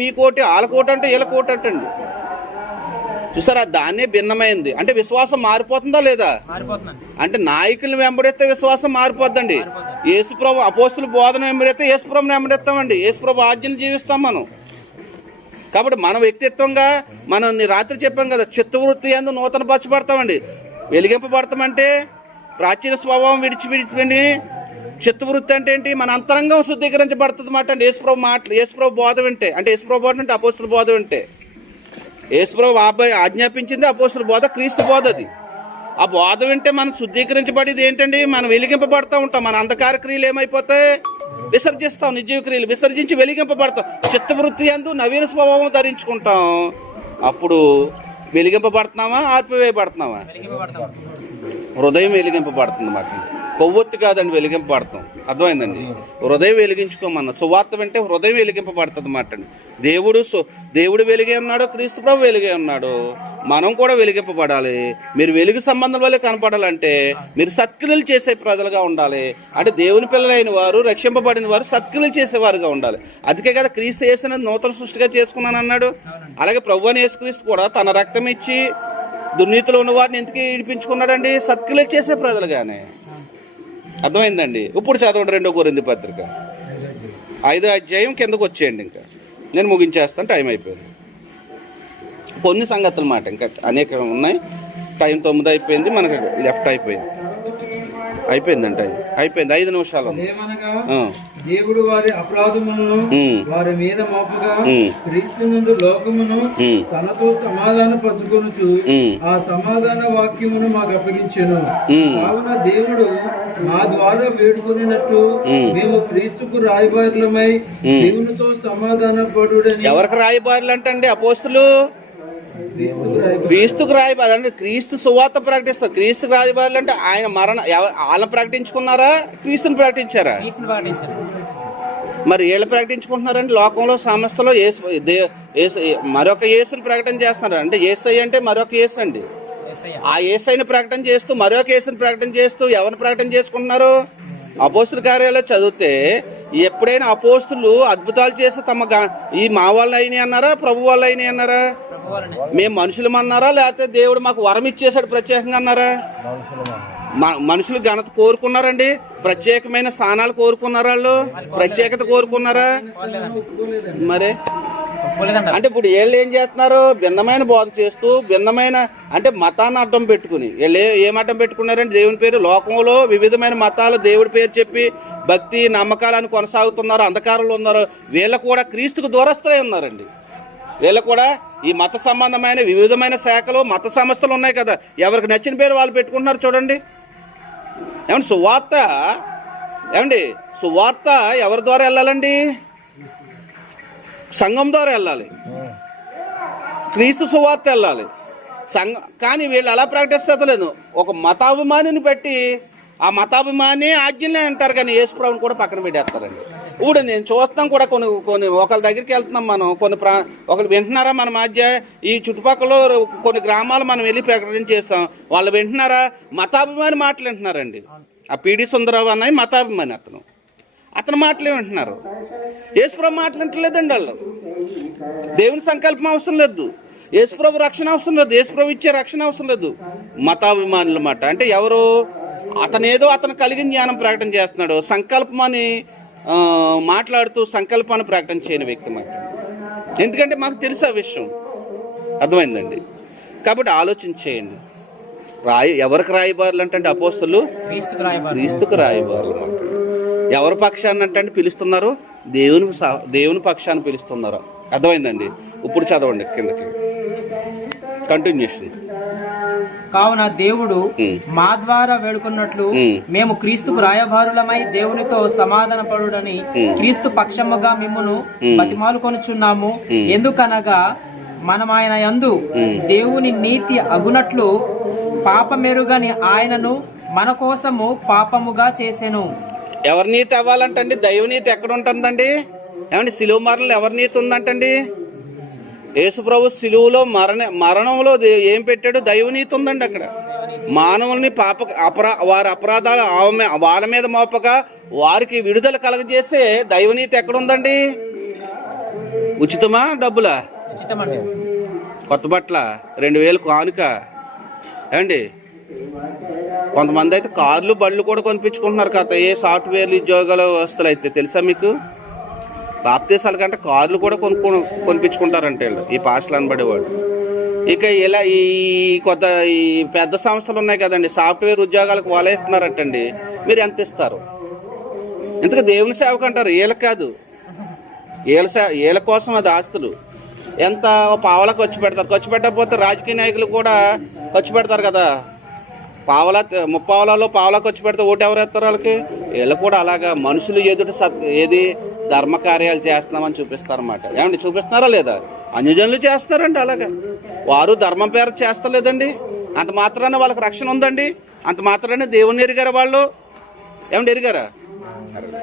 మీకోటి వాళ్ళకోటి అంటే వీళ్ళ కోటి అంటండి. చూసారా? దాన్నే భిన్నమైంది. అంటే విశ్వాసం మారిపోతుందా లేదా? అంటే నాయకులను వెంబడిస్తే విశ్వాసం మారిపోద్దండి. యేసుప్రభు అపోస్తుల బోధన వెంబడిస్తే యేసుప్రభుని వెంబడిస్తామండి. యేసుప్రభు ఆజ్ఞలు జీవిస్తాం మనం. కాబట్టి మన వ్యక్తిత్వంగా మనం రాత్రి చెప్పాం కదా, చిత్తవృత్తి యందు నూతన పరచబడతామండి. వెలిగింపబడతామంటే ప్రాచీన స్వభావం విడిచిపెట్టి చిత్తవృత్తి అంటే ఏంటి? మన అంతరంగం శుద్ధీకరించబడుతుంది మాట అండి. యేసుప్రభు బోధ వింటే, అంటే యేసుప్రభు బోధ అంటే అపోస్తుల బోధ వింటే, యేసుప్రభు ఆజ్ఞాపించింది అపోస్తుల బోధ, క్రీస్తు బోధ. అది ఆ బోధ వింటే మనం శుద్ధీకరించబడేది ఏంటండి? మనం వెలిగింపబడతా ఉంటాం. మన అంధకార క్రియలు ఏమైపోతాయి? విసర్జిస్తాం. నిర్జీవ క్రియలు విసర్జించి వెలిగింపబడతాం. చిత్తవృత్తి యందు నవీన స్వభావం ధరించుకుంటాం. అప్పుడు వెలిగింపబడుతున్నావా, ఆర్పివేయబడుతున్నావా? హృదయం వెలిగింపబడుతుంది మాట. కొవ్వొత్తి కాదండి వెలిగింపబడతాం, అర్థమైందండి? హృదయం వెలిగించుకోమన్నా. సువార్త వింటే హృదయం వెలిగింపబడుతుంది మాట అండి. దేవుడు వెలిగే ఉన్నాడు, క్రీస్తు ప్రభు వెలిగే ఉన్నాడు, మనం కూడా వెలిగింపబడాలి. మీరు వెలుగు సంబంధం వల్లే కనపడాలంటే మీరు సత్క్రియలు చేసే ప్రజలుగా ఉండాలి. అంటే దేవుని పిల్లలైన వారు, రక్షింపబడిన వారు సత్క్రియలు చేసేవారుగా ఉండాలి. అందుకే కదా క్రీస్తు యేసుని నూతన సృష్టిగా చేసుకున్నాను అన్నాడు. అలాగే ప్రభు అని యేసుక్రీస్తు కూడా తన రక్తం ఇచ్చి దుర్నీతిలో ఉన్న వారిని ఎందుకు ఇడిపించుకున్నాడండి? సత్క్రియలు చేసే ప్రజలుగానే. అర్థమైందండి? ఇప్పుడు చదవండి 2 కొరింథీ పత్రిక 5వ అధ్యాయం కిందకు వచ్చేయండి. ఇంకా నేను ముగించేస్తాను, టైం అయిపోయింది. కొన్ని సంగతులు మాట ఇంకా అనేక ఉన్నాయి. టైం 9 అయిపోయింది, మనకు లెఫ్ట్ అయిపోయిందండి. టైం అయిపోయింది, 5 నిమిషాలు. దేవుడు వారి అపరాధములను వారి మీద మోపగా క్రీస్తునందు లోకమును తనతో సమాధాన పరచుకొనుచు ఆ సమాధాన వాక్యమును మాకు అప్పగించెను. కావున దేవుడు మా ద్వారా వేడుకొనినట్లు మేము క్రీస్తుకు రాయబారులమై దేవునితో సమాధాన పడుడని. ఎవరికి రాయబారులు అంటండి? అపోస్తులు క్రీస్తుకు రాయబారులు అంటే క్రీస్తు సువార్త ప్రకటిస్తారు. క్రీస్తుకు రాయబారులు అంటే ఆయన వాళ్ళని ప్రకటించుకున్నారా, క్రీస్తుని ప్రకటించారా? మరి వీళ్ళు ప్రకటించుకుంటున్నారండి. లోకంలో సమస్తలో మరొక యేసుని ప్రకటన చేస్తున్నారు. అంటే యేసై అంటే మరొక యేసు అండి. ఆ యేసైని ప్రకటన చేస్తూ మరొక యేసుని ప్రకటన చేస్తూ ఎవరిని ప్రకటన చేసుకుంటున్నారు? అపోస్తుల కార్యాలు చదివితే ఎప్పుడైనా అపోస్తులు అద్భుతాలు చేస్తే ఈ మా వాళ్ళు అయినాయి అన్నారా, ప్రభు వాళ్ళు అయినాయి అన్నారా? మేము మనుషులం అన్నారా, లేకపోతే దేవుడు మాకు వరం ఇచ్చేసాడు ప్రత్యేకంగా అన్నారా? మనుషులు ఘనత కోరుకున్నారండి, ప్రత్యేకమైన స్థానాలు కోరుకున్నారు, వాళ్ళు ప్రత్యేకత కోరుకున్నారా? మరి అంటే ఇప్పుడు వీళ్ళు ఏం చేస్తున్నారు? భిన్నమైన బోధ చేస్తూ భిన్నమైన అంటే మతాన్ని అడ్డం పెట్టుకుని వీళ్ళు ఏం అడ్డం పెట్టుకున్నారంటే దేవుని పేరు. లోకంలో వివిధమైన మతాలు దేవుడి పేరు చెప్పి భక్తి నమ్మకాలను కొనసాగుతున్నారు, అంధకారంలో ఉన్నారు. వీళ్ళు కూడా క్రీస్తుకు దూరస్తులై ఉన్నారండి. వీళ్ళు కూడా ఈ మత సంబంధమైన వివిధమైన శాఖలు మత సంస్థలు ఉన్నాయి కదా, ఎవరికి నచ్చిన పేరు వాళ్ళు పెట్టుకుంటున్నారు. చూడండి ఏమండి, సువార్త ఎవరి ద్వారా వెళ్ళాలండి? సంఘం ద్వారా వెళ్ళాలి, క్రీస్తు సువార్త వెళ్ళాలి. కానీ వీళ్ళు అలా ప్రకటిస్తలేదు. ఒక మతాభిమానిని పెట్టి ఆ మతాభిమాని ఆజ్ఞలే అంటారు, కానీ యేసుప్రభుని కూడా పక్కన పెట్టేస్తారండి. ఇప్పుడు నేను చూస్తాం కూడా కొన్ని ఒకరి దగ్గరికి వెళ్తున్నాం మనం, ఒకరు వింటున్నారా మన మధ్య? ఈ చుట్టుపక్కల కొన్ని గ్రామాలు మనం వెళ్ళి ప్రకటన చేస్తాం, వాళ్ళు వింటున్నారా? మతాభిమాని మాటలు వింటున్నారండి. ఆ పీడి సుందరరావు అన్నయ్య మతాభిమాని, అతని మాటలే వింటున్నారు. యేసుప్రభు మాటలు వింటలేదండి వాళ్ళు. దేవుని సంకల్పం అవసరం లేదు, యేసుప్రభు రక్షణ అవసరం లేదు, యేసుప్రభు ఇచ్చే రక్షణ అవసరం లేదు. మతాభిమానుల మాట అంటే ఎవరు? అతను కలిగిన జ్ఞానం ప్రకటన చేస్తున్నాడు, సంకల్పమని మాట్లాడుతూ సంకల్పాన్ని ప్రకటన చేయని వ్యక్తి మాట. ఎందుకంటే మాకు తెలుసు ఆ విషయం, అర్థమైందండి? కాబట్టి ఆలోచన చేయండి. ఎవరికి రాయబారులు అంటే అపోస్తలు క్రీస్తుకు రాయబారులు. ఎవరి పక్షాన్ని అంటే పిలుస్తున్నారు? దేవుని పక్షాన్ని పిలుస్తున్నారు. అర్థమైందండి? ఇప్పుడు చదవండి కిందకి కంటిన్యూషన్. కావున దేవుడు మా ద్వారా వేడుకున్నట్లు మేము క్రీస్తుకు రాయబారులమై దేవునితో సమాధాన పడుడని క్రీస్తు పక్షముగా మిమ్మును బతిమాలుకొనుచున్నాము. ఎందుకనగా మనం ఆయన యందు దేవుని నీతి అగునట్లు పాపమెరుగని ఆయనను మన కోసము పాపముగా చేసెను. ఎవరి నీతి అవ్వాలంటండి? దైవనీతి ఎక్కడ ఉంటుందండి? ఏమండి, సిలువ మరణంలో ఎవరి నీతి ఉందంటండి? యేసుప్రభు సిలువలో మరణంలో ఏం పెట్టాడు? దైవనీతి ఉందండి. అక్కడ మానవుల్ని వారి అపరాధాలు వాళ్ళ మీద మోపక వారికి విడుదల కలగజేసే దైవనీతి ఎక్కడ ఉందండి? ఉచితమా, డబ్బులా? కొత్త బట్టల 2000 కానుక. ఏమండి, కొంతమంది అయితే కార్లు బళ్ళు కూడా కొనిపించుకుంటున్నారు కదా. ఏ సాఫ్ట్వేర్ ఉద్యోగాల వ్యవస్థలు అయితే తెలుసా మీకు? బాప్తీసాల కంటే కార్లు కూడా కొనిపించుకుంటారంటే ఈ పాస్టలు అనబడేవాళ్ళు. ఇక ఇలా ఈ పెద్ద సంస్థలు ఉన్నాయి కదండి, సాఫ్ట్వేర్ ఉద్యోగాలకు వాళ్ళే ఇస్తున్నారటండి. మీరు ఎంత ఇస్తారు? ఇంతకు దేవుని సేవకు అంటారు, వీళ్ళకి కాదు. వీళ్ళ కోసం అది ఆస్తులు. ఎంత పావలా ఖర్చు పెడతారు. ఖర్చు పెట్టకపోతే రాజకీయ నాయకులు కూడా ఖర్చు పెడతారు కదా. ముప్పావలాలో పావలా ఖర్చు పెడితే ఓటు ఎవరు వేస్తారు వాళ్ళకి? వీళ్ళు కూడా అలాగా మనుషులు ఎదుటి ఏది ధర్మ కార్యాలు చేస్తున్నామని చూపిస్తారన్నమాట. ఏమండి చూపిస్తున్నారా లేదా? అన్యజనులు చేస్తున్నారండి అలాగే. వారు ధర్మం పేరు చేస్తలేదండి. అంత మాత్రాన వాళ్ళకి రక్షణ ఉందండి? అంత మాత్రాన దేవుని ఎరిగారా వాళ్ళు? ఏమండి ఎరిగారా?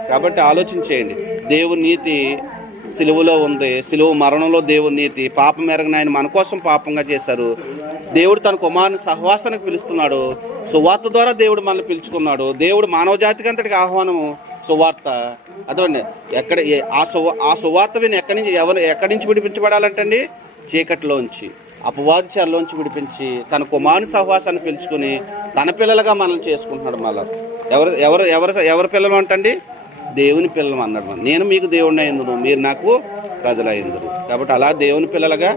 కాబట్టి ఆలోచించేయండి. దేవుని నీతి సిలువలో ఉంది. సిలువ మరణంలో దేవుని నీతి. పాపం ఎరగని ఆయన మన కోసం పాపంగా చేశారు. దేవుడు తన కుమారుని సహవాసానికి పిలుస్తున్నాడు. సువార్త ద్వారా దేవుడు మనల్ని పిలుచుకున్నాడు. దేవుడు మానవ జాతికి అంతటికి ఆహ్వానము సువార్త. అదండి ఎక్కడ ఆ సువార్త విని ఎక్కడి నుంచి విడిపించబడాలంటండి? చీకటిలోంచి, అపవాది చెరలోంచి విడిపించి తన కుమారుని సహవాసాన్ని పిలుచుకుని తన పిల్లలుగా మనల్ని చేసుకుంటున్నాడు. మళ్ళా ఎవరు పిల్లలు అంటండి? దేవుని పిల్లలు అన్నాడు. నేను మీకు దేవుడిని అయిందును, మీరు నాకు ప్రజలు అయిందురు. కాబట్టి అలా దేవుని పిల్లలుగా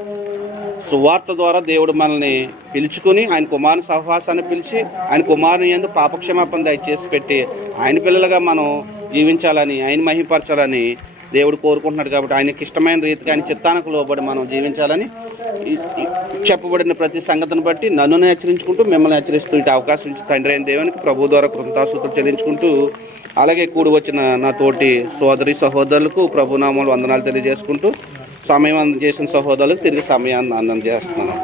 సువార్త ద్వారా దేవుడు మనల్ని పిలుచుకుని ఆయన కుమారుని సహవాసాన్ని పిలిచి ఆయన కుమారుని యందు పాపక్షమాపణ దయచేసి పెట్టి ఆయన పిల్లలుగా మనం జీవించాలని, ఆయన మహిమపరచాలని దేవుడు కోరుకుంటున్నాడు. కాబట్టి ఆయనకి ఇష్టమైన రీతిగా ఆయన చిత్తానికి లోబడి మనం జీవించాలని చెప్పబడిన ప్రతి సంగతిని బట్టి నన్ను హెచ్చరించుకుంటూ మిమ్మల్ని హెచ్చరిస్తూ ఇటు అవకాశం ఇచ్చి తండ్రి అయిన దేవునికి ప్రభు ద్వారా కృతజ్ఞతాస్తుతులు చెల్లించుకుంటూ అలాగే కూడి వచ్చిన నా తోటి సోదరి సహోదరులకు ప్రభునామాలు వందనాలు తెలియజేసుకుంటూ సమయం అందజేసిన సహోదరులకు తిరిగి సమయాన్ని అందజేస్తున్నాను.